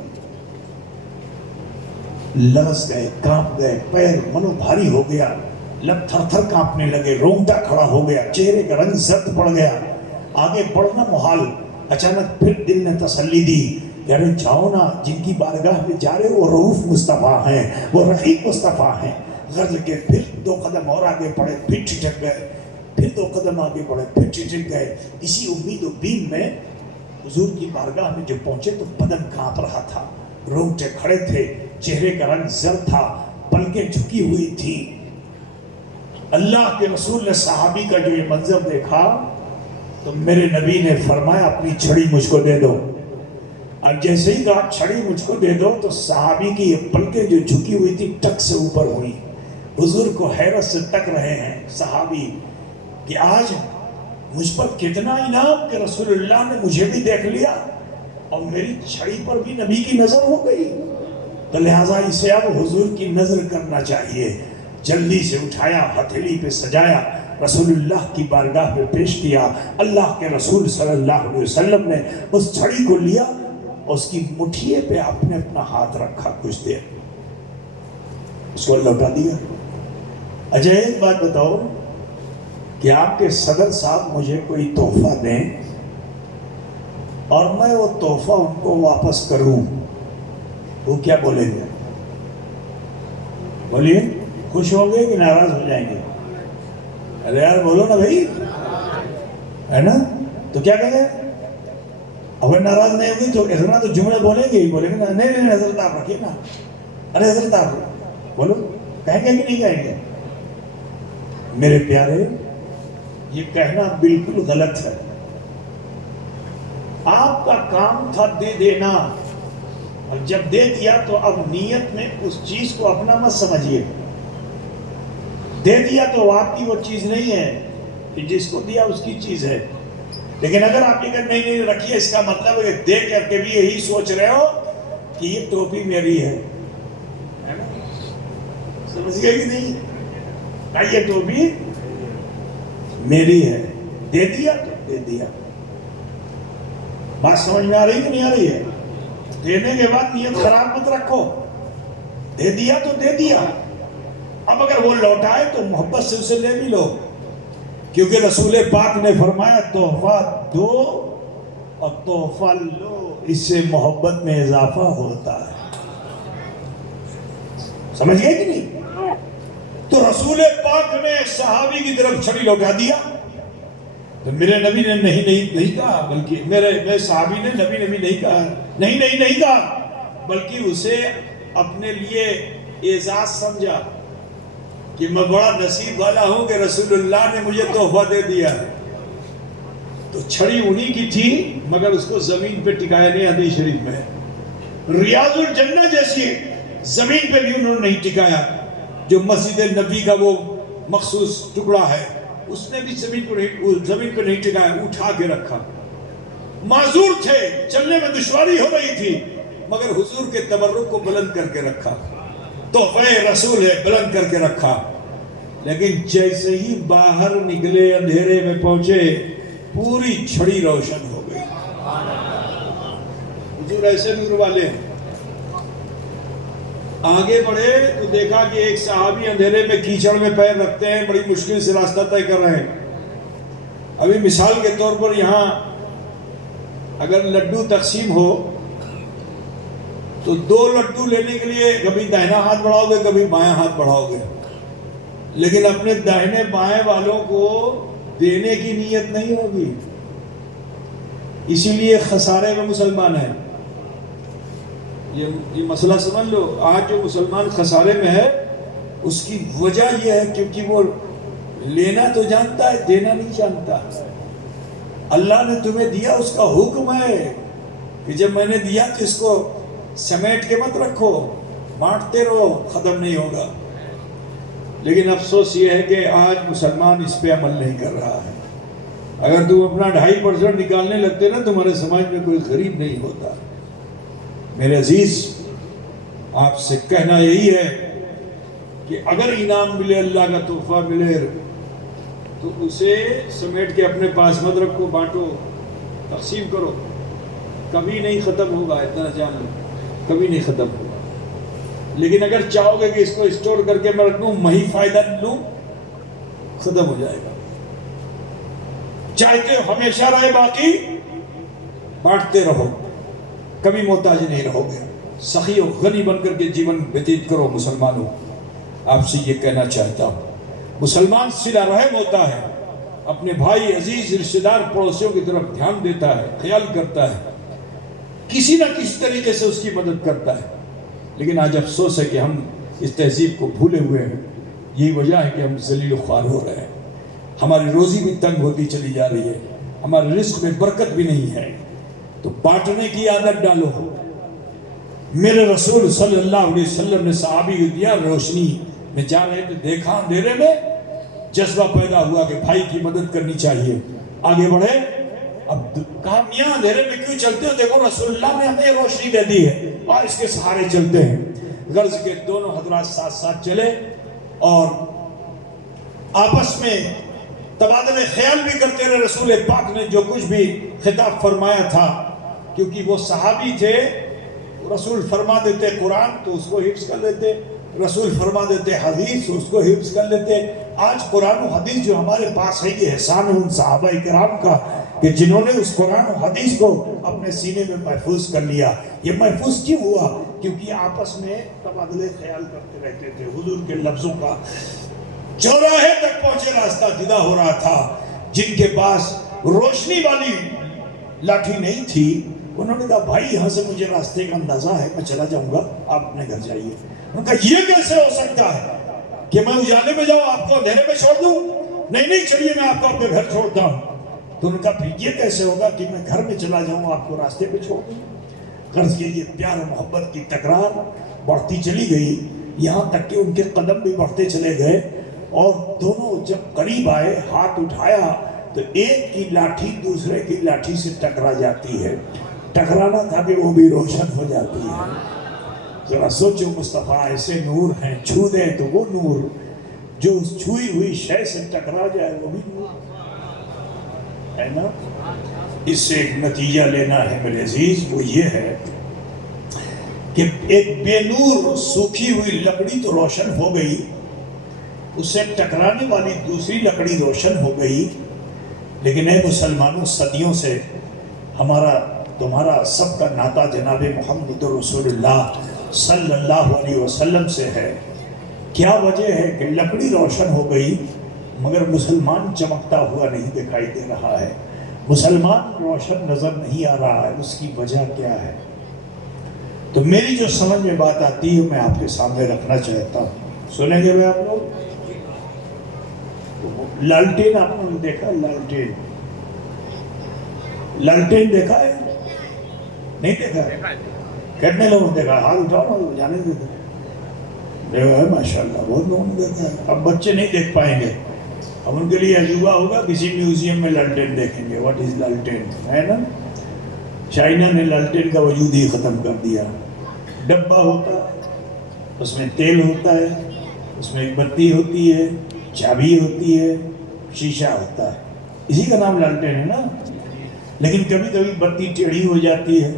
لرز گئے، کانپ گئے، پیر منو بھاری ہو گیا، لب تھر تھر کانپنے لگے، رونگٹا کھڑا ہو گیا، چہرے کا رنگ زرد پڑ گیا، آگے بڑھنا محال. اچانک پھر دل نے تسلی دی کہ ارے جاؤ نا، جن کی بارگاہ میں جا رہے ہو وہ رؤوف مصطفیٰ ہیں، وہ رحیم مصطفیٰ ہیں. غرض کے پھر 2 قدم اور آگے بڑھے، پھر ٹھٹک گئے، پھر 2 قدم آگے بڑھے، پھر ٹھٹک گئے. اسی امید و بیم میں حضور کی بارگاہ میں جب پہنچے تو بدن کانپ رہا تھا، رونگٹے کھڑے تھے، چہرے کا رنگ زرد تھا، پلکیں جھکی ہوئی تھی. اللہ کے رسول نے صحابی کا جو یہ منظر دیکھا تو میرے نبی نے فرمایا اپنی چھڑی مجھ کو دے دو. اور جیسے ہی کہا چھڑی مجھ کو دے دو تو صحابی کی یہ پلکیں جو جھکی ہوئی تھی ٹک سے اوپر ہوئی. حضور کو حیرت سے تک رہے ہیں صحابی کہ آج مجھ پر کتنا انعام کہ رسول اللہ نے مجھے بھی دیکھ لیا اور میری چھڑی پر بھی نبی کی نظر ہو گئی. تو لہٰذا اسے اب حضور کی نظر کرنا چاہیے. جلدی سے اٹھایا، ہتھیلی پہ سجایا، رسول اللہ کی بارگاہ میں پیش کیا. اللہ کے رسول صلی اللہ علیہ وسلم نے اس چھڑی کو لیا، اس کی مٹھیے پہ آپ نے اپنا ہاتھ رکھا، کچھ دیر اس کو لوٹا دیا. اچھا ایک بات بتاؤ کہ آپ کے صدر صاحب مجھے کوئی تحفہ دیں اور میں وہ تحفہ ان کو واپس کروں، وہ کیا بولیں گے؟ بولیے، خوش ہوں گے کہ ناراض ہو جائیں گے؟ ارے یار بولو نا بھائی، ہے نا؟ تو کیا کہیں گے؟ اگر ناراض نہیں ہوگی تو اتنا تو جملے بولیں گے ہی، بولیں گے نا نہیں حضرت آپ رکھیے نا. ارے حضرت آپ بولو، کہیں گے کہ نہیں کہیں گے؟ میرے پیارے، یہ کہنا بالکل غلط ہے. آپ کا کام تھا دے دینا، اور جب دے دیا تو اب نیت میں اس چیز کو اپنا مت سمجھیے. دے دیا تو آپ کی وہ چیز نہیں ہے کہ جس کو دیا اس کی چیز ہے. لیکن اگر آپ یہ کہ نہیں رکھیے، اس کا مطلب ہے دے کر کے بھی یہی سوچ رہے ہو کہ یہ ٹوپی میری ہے. سمجھ گئے کہ نہیں؟ یہ ٹوپی میری ہے. دے دیا تو دے دیا. بات سمجھ میں آ رہی کہ نہیں آ رہی ہے؟ دینے کے بعد نیت خراب مت رکھو. دے دیا تو دے دیا. اب اگر وہ لوٹائے تو محبت سے اسے لے بھی لو، کیونکہ رسول پاک نے فرمایا تحفہ دو اور تحفہ لو، اس سے محبت میں اضافہ ہوتا ہے. سمجھ گئے کہ نہیں؟ تو رسول پاک نے صحابی کی طرف چھڑی لوٹا دیا تو میرے نبی نے نہیں کہا، بلکہ میرے صحابی نے نبی نہیں کہا، نہیں کہا، بلکہ اسے اپنے لیے اعزاز سمجھا کہ میں بڑا نصیب والا ہوں کہ رسول اللہ نے مجھے تحفہ دے دیا ہے. تو چھڑی انہی کی تھی مگر اس کو زمین پہ ٹکایا نہیں. حدیث شریف میں ریاض الجنہ جیسی زمین پہ بھی انہوں نے نہیں ٹکایا. جو مسجد نبی کا وہ مخصوص ٹکڑا ہے اس نے بھی زمین پہ نہیں ٹکایا، اٹھا کے رکھا. معذور تھے، چلنے میں دشواری ہو رہی تھی، مگر حضور کے تبرک کو بلند کر کے رکھا. تحفہ رسول ہے، بلند کر کے رکھا. لیکن جیسے ہی باہر نکلے، اندھیرے میں پہنچے، پوری چھڑی روشن ہو گئی. حضور ایسے نور والے ہیں. آگے بڑھے تو دیکھا کہ ایک صحابی اندھیرے میں کیچڑ میں پیر رکھتے ہیں، بڑی مشکل سے راستہ طے کر رہے ہیں. ابھی مثال کے طور پر یہاں اگر لڈو تقسیم ہو تو 2 لڈو لینے کے لیے کبھی داہنا ہاتھ بڑھاؤ گے، کبھی بایاں ہاتھ بڑھاؤ گے، لیکن اپنے داہنے بائیں والوں کو دینے کی نیت نہیں ہوگی. اسی لیے خسارے میں مسلمان ہیں. یہ مسئلہ سمجھ لو. آج جو مسلمان خسارے میں ہے اس کی وجہ یہ ہے کیونکہ وہ لینا تو جانتا ہے، دینا نہیں جانتا. اللہ نے تمہیں دیا اس کا حکم ہے کہ جب میں نے دیا تو اس کو سمیٹ کے مت رکھو، بانٹتے رہو، ختم نہیں ہوگا۔ لیکن افسوس یہ ہے کہ آج مسلمان اس پہ عمل نہیں کر رہا ہے۔ اگر تم اپنا 2.5% نکالنے لگتے نا، تمہارے سماج میں کوئی غریب نہیں ہوتا۔ میرے عزیز، آپ سے کہنا یہی ہے کہ اگر انعام ملے، اللہ کا تحفہ ملے، تو اسے سمیٹ کے اپنے پاس مت رکھو، بانٹو، تقسیم کرو، کبھی نہیں ختم ہوگا، اتنا جان لو، کبھی نہیں ختم ہوگا۔ لیکن اگر چاہو گے کہ اس کو اسٹور کر کے میں رکھ لوں، میں ہی فائدہ لوں، ختم ہو جائے گا۔ چاہتے ہو ہمیشہ رہے باقی، بانٹتے رہو، کبھی محتاج نہیں رہو گے، سخی و غنی بن کر کے جیون ویتیت کرو۔ مسلمانوں، آپ سے یہ کہنا چاہتا ہوں، مسلمان صلہ رحم ہوتا ہے، اپنے بھائی، عزیز، رشتہ دار، پڑوسیوں کی طرف دھیان دیتا ہے، خیال کرتا ہے، کسی نہ کسی طریقے سے اس کی مدد کرتا ہے۔ لیکن آج افسوس ہے کہ ہم اس تہذیب کو بھولے ہوئے ہیں۔ یہی وجہ ہے کہ ہم ذلیل و خوار ہو رہے ہیں، ہماری روزی بھی تنگ ہوتی چلی جا رہی ہے، ہمارے رزق میں برکت بھی نہیں ہے۔ تو بانٹنے کی عادت ڈالو۔ میرے رسول صلی اللہ علیہ وسلم نے صحابی کو دیا، روشنی میں جا رہے تھے، دیکھا اندھیرے میں، جذبہ پیدا ہوا کہ بھائی کی مدد کرنی چاہیے، آگے بڑھے۔ اب کہا میاں اندھیرے میں کیوں چلتے ہو؟ دیکھو رسول اللہ نے ہمیں روشنی دے دی ہے اور اس کے سہارے چلتے ہیں۔ غرض کے دونوں حضرات ساتھ ساتھ چلے اور آپس میں تبادلے خیال بھی کرتے رہے۔ رسول پاک نے جو کچھ بھی خطاب فرمایا تھا، کیونکہ وہ صحابی تھے، رسول فرما دیتے قرآن تو اس کو حفظ کر لیتے، رسول فرما دیتے حدیث اس کو حفظ کر لیتے۔ آج قرآن و حدیث جو ہمارے پاس ہے، یہ احسان ہے ان صحابہ کرام کا کہ جنہوں نے اس قرآن و حدیث کو اپنے سینے میں محفوظ کر لیا۔ یہ محفوظ کیوں ہوا؟ کیونکہ آپس میں تبادلے خیال کرتے رہتے تھے حضور کے لفظوں کا۔ چوراہے تک پہنچے، راستہ جدا ہو رہا تھا۔ جن کے پاس روشنی والی لاٹھی نہیں تھی، انہوں نے کہا بھائی یہاں سے مجھے راستے کا اندازہ ہے، میں چلا جاؤں گا، آپ اپنے گھر جائیے۔ انہوں نے کہا یہ کیسے ہو سکتا ہے کہ میں اجالے میں جاؤں، آپ کو اندھیرے میں چھوڑ دوں؟ نہیں چلیے میں آپ کو اپنے گھر چھوڑتا ہوں۔ تو انہوں نے کہا پھر یہ کیسے ہوگا کہ میں گھر میں چلا جاؤں، آپ کو راستے پہ چھوڑ دوں؟ غرض کے یہ پیار و محبت کی تکرار بڑھتی چلی گئی، یہاں تک کہ ان کے قدم بھی بڑھتے چلے گئے، اور دونوں جب قریب آئے، ہاتھ اٹھایا تو ایک کی لاٹھی دوسرے کی لاٹھی سے ٹکرا جاتی ہے۔ ٹکرانا تھا کہ وہ بھی روشن ہو جاتی ہے۔ ذرا سوچو، مصطفیٰ ایسے نور ہیں، چھو دیں تو وہ نور، جو اس چھوئی ہوئی شے سے ٹکرا جائے وہ بھی نور ہے نا۔ اس سے ایک نتیجہ لینا ہے میرے عزیز، وہ یہ ہے کہ ایک بے نور سوکھی ہوئی لکڑی تو روشن ہو گئی، اس سے ٹکرانے والی دوسری لکڑی روشن ہو گئی۔ لیکن اے مسلمانوں، صدیوں سے ہمارا تمہارا سب کا ناطہ جناب محمد رسول اللہ صلی اللہ علیہ وسلم سے ہے۔ کیا وجہ ہے کہ لکڑی روشن ہو گئی مگر مسلمان چمکتا ہوا نہیں دکھائی دے رہا ہے، مسلمان روشن نظر نہیں آ رہا ہے؟ اس کی وجہ کیا ہے؟ تو میری جو سمجھ میں بات آتی ہے میں آپ کے سامنے رکھنا چاہتا ہوں، سنیں گے آپ لوگ؟ لالٹین آپ نے دیکھا؟ لالٹین دیکھا ہے؟ نہیں دیکھا؟ کتنے لوگوں نے دیکھا؟ ہاتھ اٹھاؤ نا، جانے دیتے دیکھا ہے؟ ماشاءاللہ بہت لوگوں نے دیکھا ہے۔ اب بچے نہیں دیکھ پائیں گے، اب ان کے لیے عجوبہ ہوگا، کسی میوزیم میں لالٹین دیکھیں گے، واٹ از لالٹین، ہے نا۔ چائنا نے لالٹین کا وجود ہی ختم کر دیا۔ ڈبہ ہوتا ہے، اس میں تیل ہوتا ہے، اس میں ایک بتی ہوتی ہے، چابی ہوتی ہے، شیشہ ہوتا ہے، اسی کا نام لالٹین ہے نا۔ لیکن کبھی کبھی بتی ٹیڑھی ہو جاتی ہے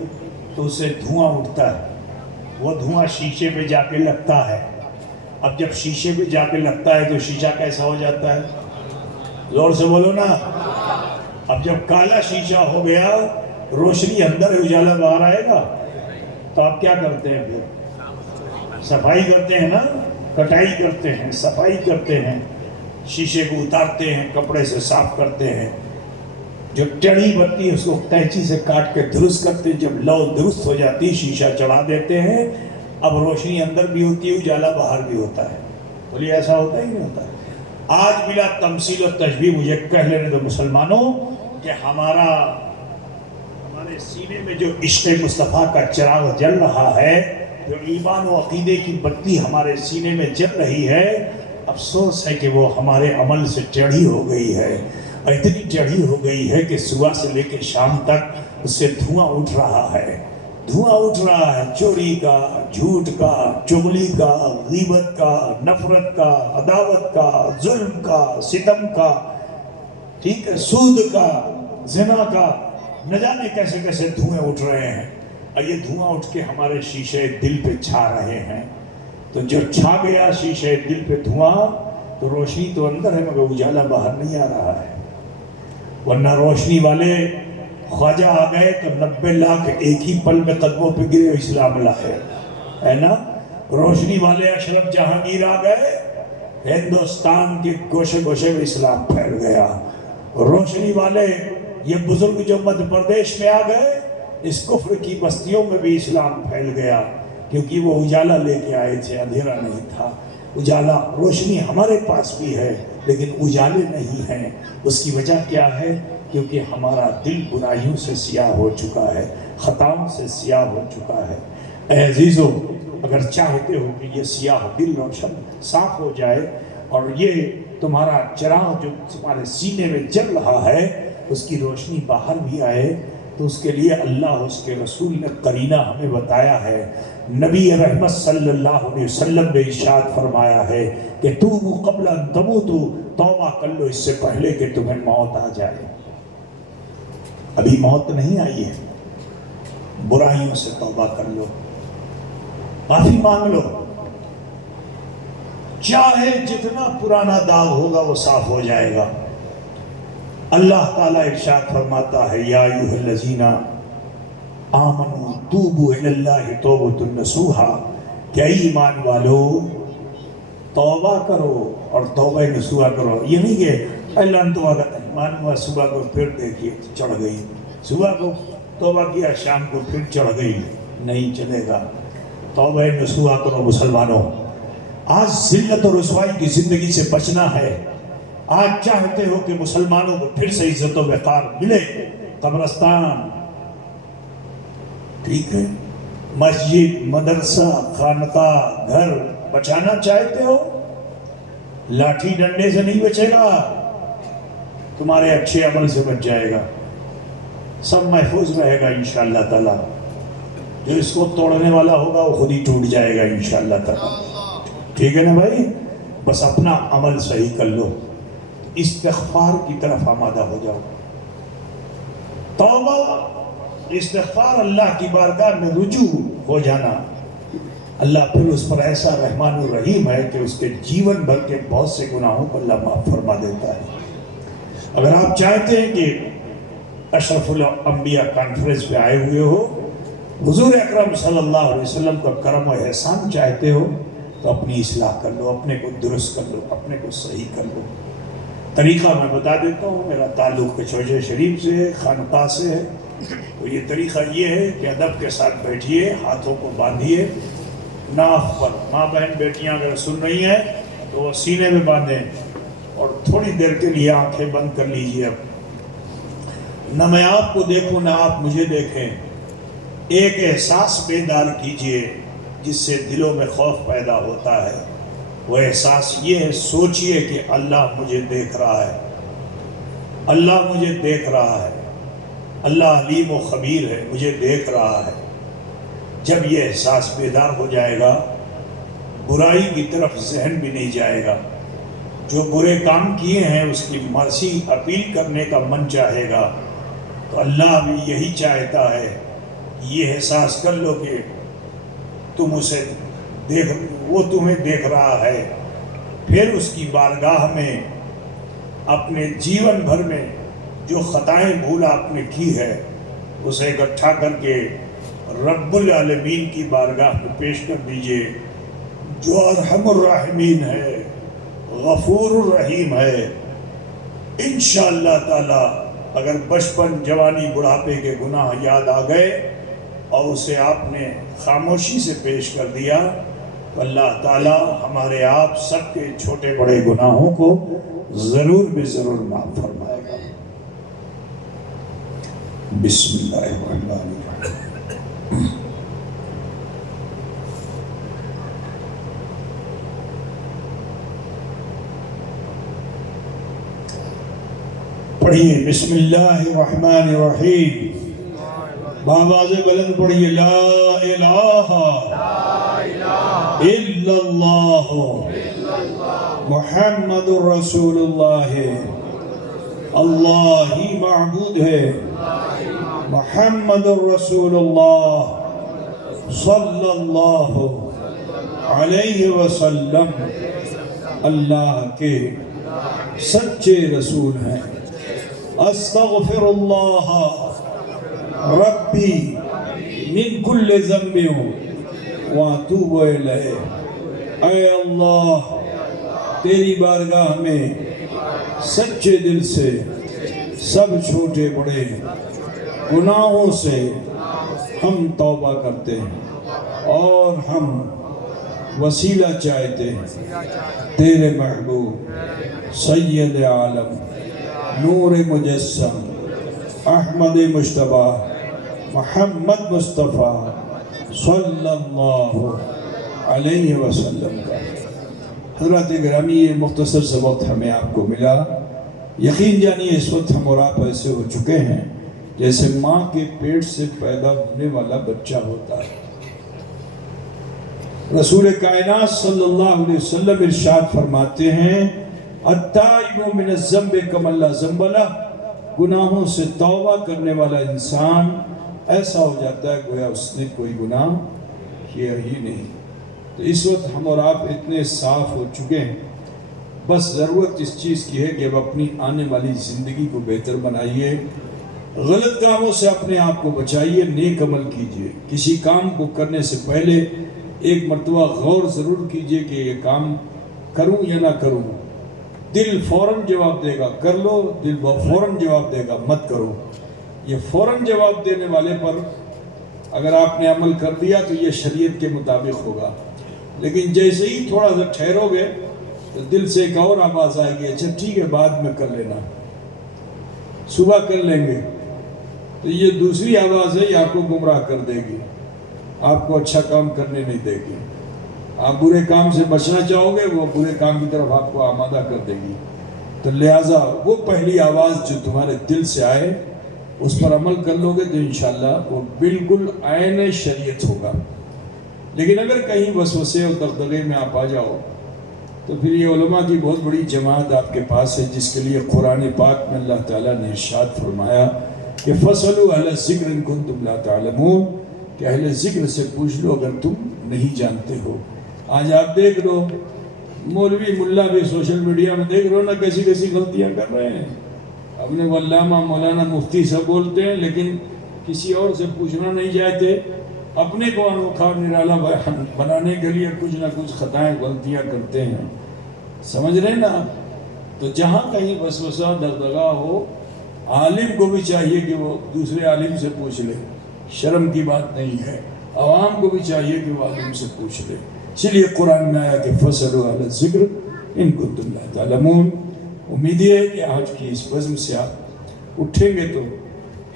تو اس سے دھواں اٹھتا ہے، وہ دھواں شیشے پہ جا کے لگتا ہے۔ اب جب شیشے پہ جا کے لگتا ہے تو شیشہ کیسا ہو جاتا ہے؟ زور سے بولو نا۔ اب جب کالا شیشہ ہو گیا، روشنی اندر ہے، اجالا باہر آئے گا، تو آپ کیا کرتے ہیں؟ پھر صفائی کرتے ہیں نا، کٹائی کرتے ہیں، صفائی کرتے ہیں، شیشے کو اتارتے ہیں، کپڑے سے صاف کرتے ہیں، جو ٹیڑھی بتی ہے اس کو قینچی سے کاٹ کے درست کرتے ہیں۔ جب لو درست ہو جاتی شیشہ چڑھا دیتے ہیں، اب روشنی اندر بھی ہوتی ہے، اجالا باہر بھی ہوتا ہے۔ بولیے ایسا ہوتا ہی نہیں ہوتا ہے؟ آج بلا تمثیل و تشبیہ مجھے کہہ لینے دو مسلمانوں کہ کہ ہمارے سینے میں جو عشق مصطفیٰ کا چراغ جل رہا ہے، جو ایمان و عقیدے کی بتی ہمارے سینے میں جل رہی ہے، افسوس ہے کہ وہ ہمارے عمل سے ٹیڑھی ہو گئی ہے، اور اتنی ٹیڑھی ہو گئی ہے کہ صبح سے لے کے شام تک اس سے دھواں اٹھ رہا ہے، چوری کا، جھوٹ کا، چغلی کا، غیبت کا، نفرت کا، عداوت کا، ظلم کا، ستم کا، ٹھیک ہے، سود کا، زنا کا، نہ جانے کیسے کیسے دھوئیں اٹھ رہے ہیں، اور یہ دھواں اٹھ کے ہمارے شیشے دل پہ چھا رہے ہیں۔ تو جو چھا گیا شیشے دل پہ دھواں، تو روشنی تو اندر ہے مگر اجالا باہر نہیں آ رہا ہے۔ ورنہ روشنی والے خواجہ آ گئے تو 90 لاکھ ایک ہی پل میں قدموں پہ گرے، اسلام لائے، ہے نا؟ روشنی والے اشرف جہانگیر آ گئے، ہندوستان کے گوشے گوشے میں اسلام پھیل گیا۔ روشنی والے یہ بزرگ جو مدھیہ پردیش میں آ گئے، اس کفر کی بستیوں میں بھی اسلام پھیل گیا، کیونکہ وہ اجالا لے کے آئے تھے، اندھیرا نہیں تھا۔ اجالا، روشنی ہمارے پاس بھی ہے لیکن اجالے نہیں ہیں۔ اس کی وجہ کیا ہے؟ کیونکہ ہمارا دل برائیوں سے سیاہ ہو چکا ہے، خطاؤں سے سیاہ ہو چکا ہے۔ اے عزیزو، اگر چاہتے ہو کہ یہ سیاہ دل روشن صاف ہو جائے اور یہ تمہارا چراغ جو تمہارے سینے میں جل رہا ہے اس کی روشنی باہر بھی آئے، تو اس کے لیے اللہ اس کے رسول نے قرینہ ہمیں بتایا ہے۔ نبی رحمت صلی اللہ علیہ وسلم نے ارشاد فرمایا ہے کہ توبوا قبل ان تموتوا، توبہ کر لو اس سے پہلے کہ تمہیں موت آ جائے۔ ابھی موت نہیں آئی ہے، برائیوں سے توبہ کر لو، معافی مانگ لو، چاہے جتنا پرانا داغ ہوگا وہ صاف ہو جائے گا۔ اللہ تعالیٰ ارشاد فرماتا ہے یا ایھا الذین آمنوا توبوا الی اللہ توبۃ نصوحا، کہ ایمان والو توبہ کرو اور توبہ نصوحا کرو۔ یہ نہیں کہ اللہ نے توبہ کرتا ایمان ہوا، صبح کو پھر دیکھیے چڑھ گئی، صبح کو توبہ کیا شام کو پھر چڑھ گئی، نہیں چلے گا۔ توبہ نصوحا کرو مسلمانوں۔ آج ذلت اور رسوائی کی زندگی سے بچنا ہے۔ آج چاہتے ہو کہ مسلمانوں کو پھر سے عزت و وقار ملے، قبرستان، ٹھیک ہے، مسجد، مدرسہ، خانقاہ، گھر بچانا چاہتے ہو؟ لاٹھی ڈنڈے سے نہیں بچے گا، تمہارے اچھے عمل سے بچ جائے گا، سب محفوظ رہے گا انشاءاللہ تعالی۔ جو اس کو توڑنے والا ہوگا وہ خود ہی ٹوٹ جائے گا انشاءاللہ تعالی۔ ٹھیک ہے نا بھائی؟ بس اپنا عمل صحیح کر لو، استغفار کی طرف آمادہ ہو جاؤ۔ توبہ، استغفار، اللہ کی بارگاہ میں رجوع ہو جانا، اللہ پھر اس پر ایسا رحمان الرحیم ہے کہ اس کے جیون بھر کے بہت سے گناہوں کو اللہ معاف فرما دیتا ہے۔ اگر آپ چاہتے ہیں کہ اشرف الانبیاء کانفرنس پہ آئے ہوئے ہو، حضور اکرم صلی اللہ علیہ وسلم کا کرم و احسان چاہتے ہو، تو اپنی اصلاح کر لو، اپنے کو درست کر لو، اپنے کو صحیح کر لو۔ طریقہ میں بتا دیتا ہوں، میرا تعلق کچوجے شریف سے ہے، خانقاہ سے ہے۔ تو یہ طریقہ یہ ہے کہ ادب کے ساتھ بیٹھیے، ہاتھوں کو باندھیے ناف پر، ماں بہن بیٹیاں اگر سن رہی ہیں تو وہ سینے میں باندھیں، اور تھوڑی دیر کے لیے آنکھیں بند کر لیجیے۔ اب نہ میں آپ کو دیکھوں نہ آپ مجھے دیکھیں، ایک احساس بیدار کیجیے جس سے دلوں میں خوف پیدا ہوتا ہے۔ وہ احساس یہ ہے، سوچئے کہ اللہ مجھے دیکھ رہا ہے، اللہ مجھے دیکھ رہا ہے، اللہ علیم و خبیر ہے، مجھے دیکھ رہا ہے۔ جب یہ احساس بیدار ہو جائے گا، برائی کی طرف ذہن بھی نہیں جائے گا۔ جو برے کام کیے ہیں اس کی معافی اپیل کرنے کا من چاہے گا، تو اللہ بھی یہی چاہتا ہے۔ یہ احساس کر لو کہ تم اسے وہ تمہیں دیکھ رہا ہے، پھر اس کی بارگاہ میں اپنے جیون بھر میں جو خطائیں بھول آپ نے کی ہے اسے اکٹھا کر کے رب العالمین کی بارگاہ میں پیش کر دیجئے، جو ارحم الراحمین ہے، غفور الرحیم ہے۔ انشاءاللہ تعالی اگر بچپن، جوانی، بڑھاپے کے گناہ یاد آ گئے اور اسے آپ نے خاموشی سے پیش کر دیا، تو اللہ تعالی ہمارے آپ سب کے چھوٹے بڑے گناہوں کو ضرور بے ضرور معاف فرمائے گا۔ بسم اللہ الرحمن الرحیم. پڑھیے بسم اللہ الرحمن الرحیم. بآواز بلند پڑھیے لا الہ الا اللہ محمد الرسول اللہ. اللہ ہی معبود ہے، محمد الرسول اللہ صلی اللہ علیہ وسلم اللہ کے سچے رسول ہیں. استغفر اللہ ربی من کل ذنب واتوب الیہ. اے اللہ تیری بارگاہ میں سچے دل سے سب چھوٹے بڑے گناہوں سے ہم توبہ کرتے ہیں اور ہم وسیلہ چاہتے ہیں تیرے محبوب سید عالم نور مجسم احمد مجتبیٰ محمد مصطفیٰ صلی اللہ علیہ وسلم کا. حضرات گرامی یہ مختصر سا وقت ہمیں آپ کو ملا. یقین جانیے اس وقت ہم اور آپ ایسے ہو چکے ہیں جیسے ماں کے پیٹ سے پیدا ہونے والا بچہ ہوتا ہے. رسول کائنات صلی اللہ علیہ وسلم ارشاد فرماتے ہیں التائب من الذنب کمن لا ذنب لہ. گناہوں سے توبہ کرنے والا انسان ایسا ہو جاتا ہے گویا اس نے کوئی گناہ کیا ہی نہیں. تو اس وقت ہم اور آپ اتنے صاف ہو چکے ہیں، بس ضرورت اس چیز کی ہے کہ اب اپنی آنے والی زندگی کو بہتر بنائیے، غلط کاموں سے اپنے آپ کو بچائیے، نیک عمل کیجیے. کسی کام کو کرنے سے پہلے ایک مرتبہ غور ضرور کیجیے کہ یہ کام کروں یا نہ کروں. دل فوراً جواب دے گا کر لو، دل فوراً جواب دے گا مت کرو. یہ فوراً جواب دینے والے پر اگر آپ نے عمل کر دیا تو یہ شریعت کے مطابق ہوگا، لیکن جیسے ہی تھوڑا سا ٹھہرو گے تو دل سے ایک اور آواز آئے گی اچھا ٹھیک ہے بعد میں کر لینا، صبح کر لیں گے. تو یہ دوسری آواز ہے، یہ آپ کو گمراہ کر دے گی، آپ کو اچھا کام کرنے نہیں دے گی. آپ برے کام سے بچنا چاہو گے، وہ برے کام کی طرف آپ کو آمادہ کر دے گی. تو لہٰذا وہ پہلی آواز جو تمہارے دل سے آئے اس پر عمل کر لو گے تو انشاءاللہ وہ بالکل عین شریعت ہوگا. لیکن اگر کہیں وسوسے اور دغدغے میں آپ آ جاؤ تو پھر یہ علماء کی بہت بڑی جماعت آپ کے پاس ہے جس کے لیے قرآن پاک میں اللہ تعالیٰ نے ارشاد فرمایا کہ فَاسْأَلُوا أَهْلَ الذِّكْرِ إِن كُنتُمْ لَا تَعْلَمُونَ، کہ اہل ذکر سے پوچھ لو اگر تم نہیں جانتے ہو. آج آپ دیکھ لو مولوی ملا بھی سوشل میڈیا میں دیکھ لو نا کیسی کیسی غلطیاں کر رہے ہیں. اپنے کو علامہ مولانا مفتی سب بولتے ہیں لیکن کسی اور سے پوچھنا نہیں چاہتے. اپنے کو انوکھا نرالا بنانے کے لیے کچھ نہ کچھ خطائیں غلطیاں کرتے ہیں. سمجھ رہے نا؟ تو جہاں کہیں وسوسہ دغدغہ ہو عالم کو بھی چاہیے کہ وہ دوسرے عالم سے پوچھ لے، شرم کی بات نہیں ہے. عوام کو بھی چاہیے کہ وہ عالم سے پوچھ لے. اس لیے قرآن میں آیا کہ فَاسْأَلُوا أَهْلَ الذِّكْرِ إِن كُنتُمْ لَا تَعْلَمُونَ. امید ہے کہ آج کی اس بزم سے آپ اٹھیں گے تو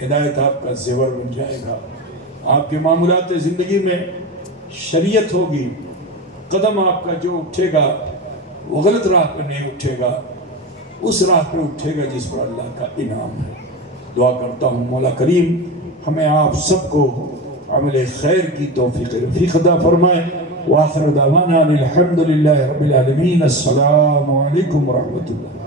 ہدایت آپ کا زیور بن جائے گا. آپ کے معاملات زندگی میں شریعت ہوگی. قدم آپ کا جو اٹھے گا وہ غلط راہ پہ نہیں اٹھے گا، اس راہ پہ اٹھے گا جس پر اللہ کا انعام ہے. دعا کرتا ہوں مولا کریم ہمیں آپ سب کو عمل خیر کی توفیق رفیق عطا فرمائے. وآخر دعوانا الحمد للہ رب العالمین. السلام علیکم ورحمۃ اللہ.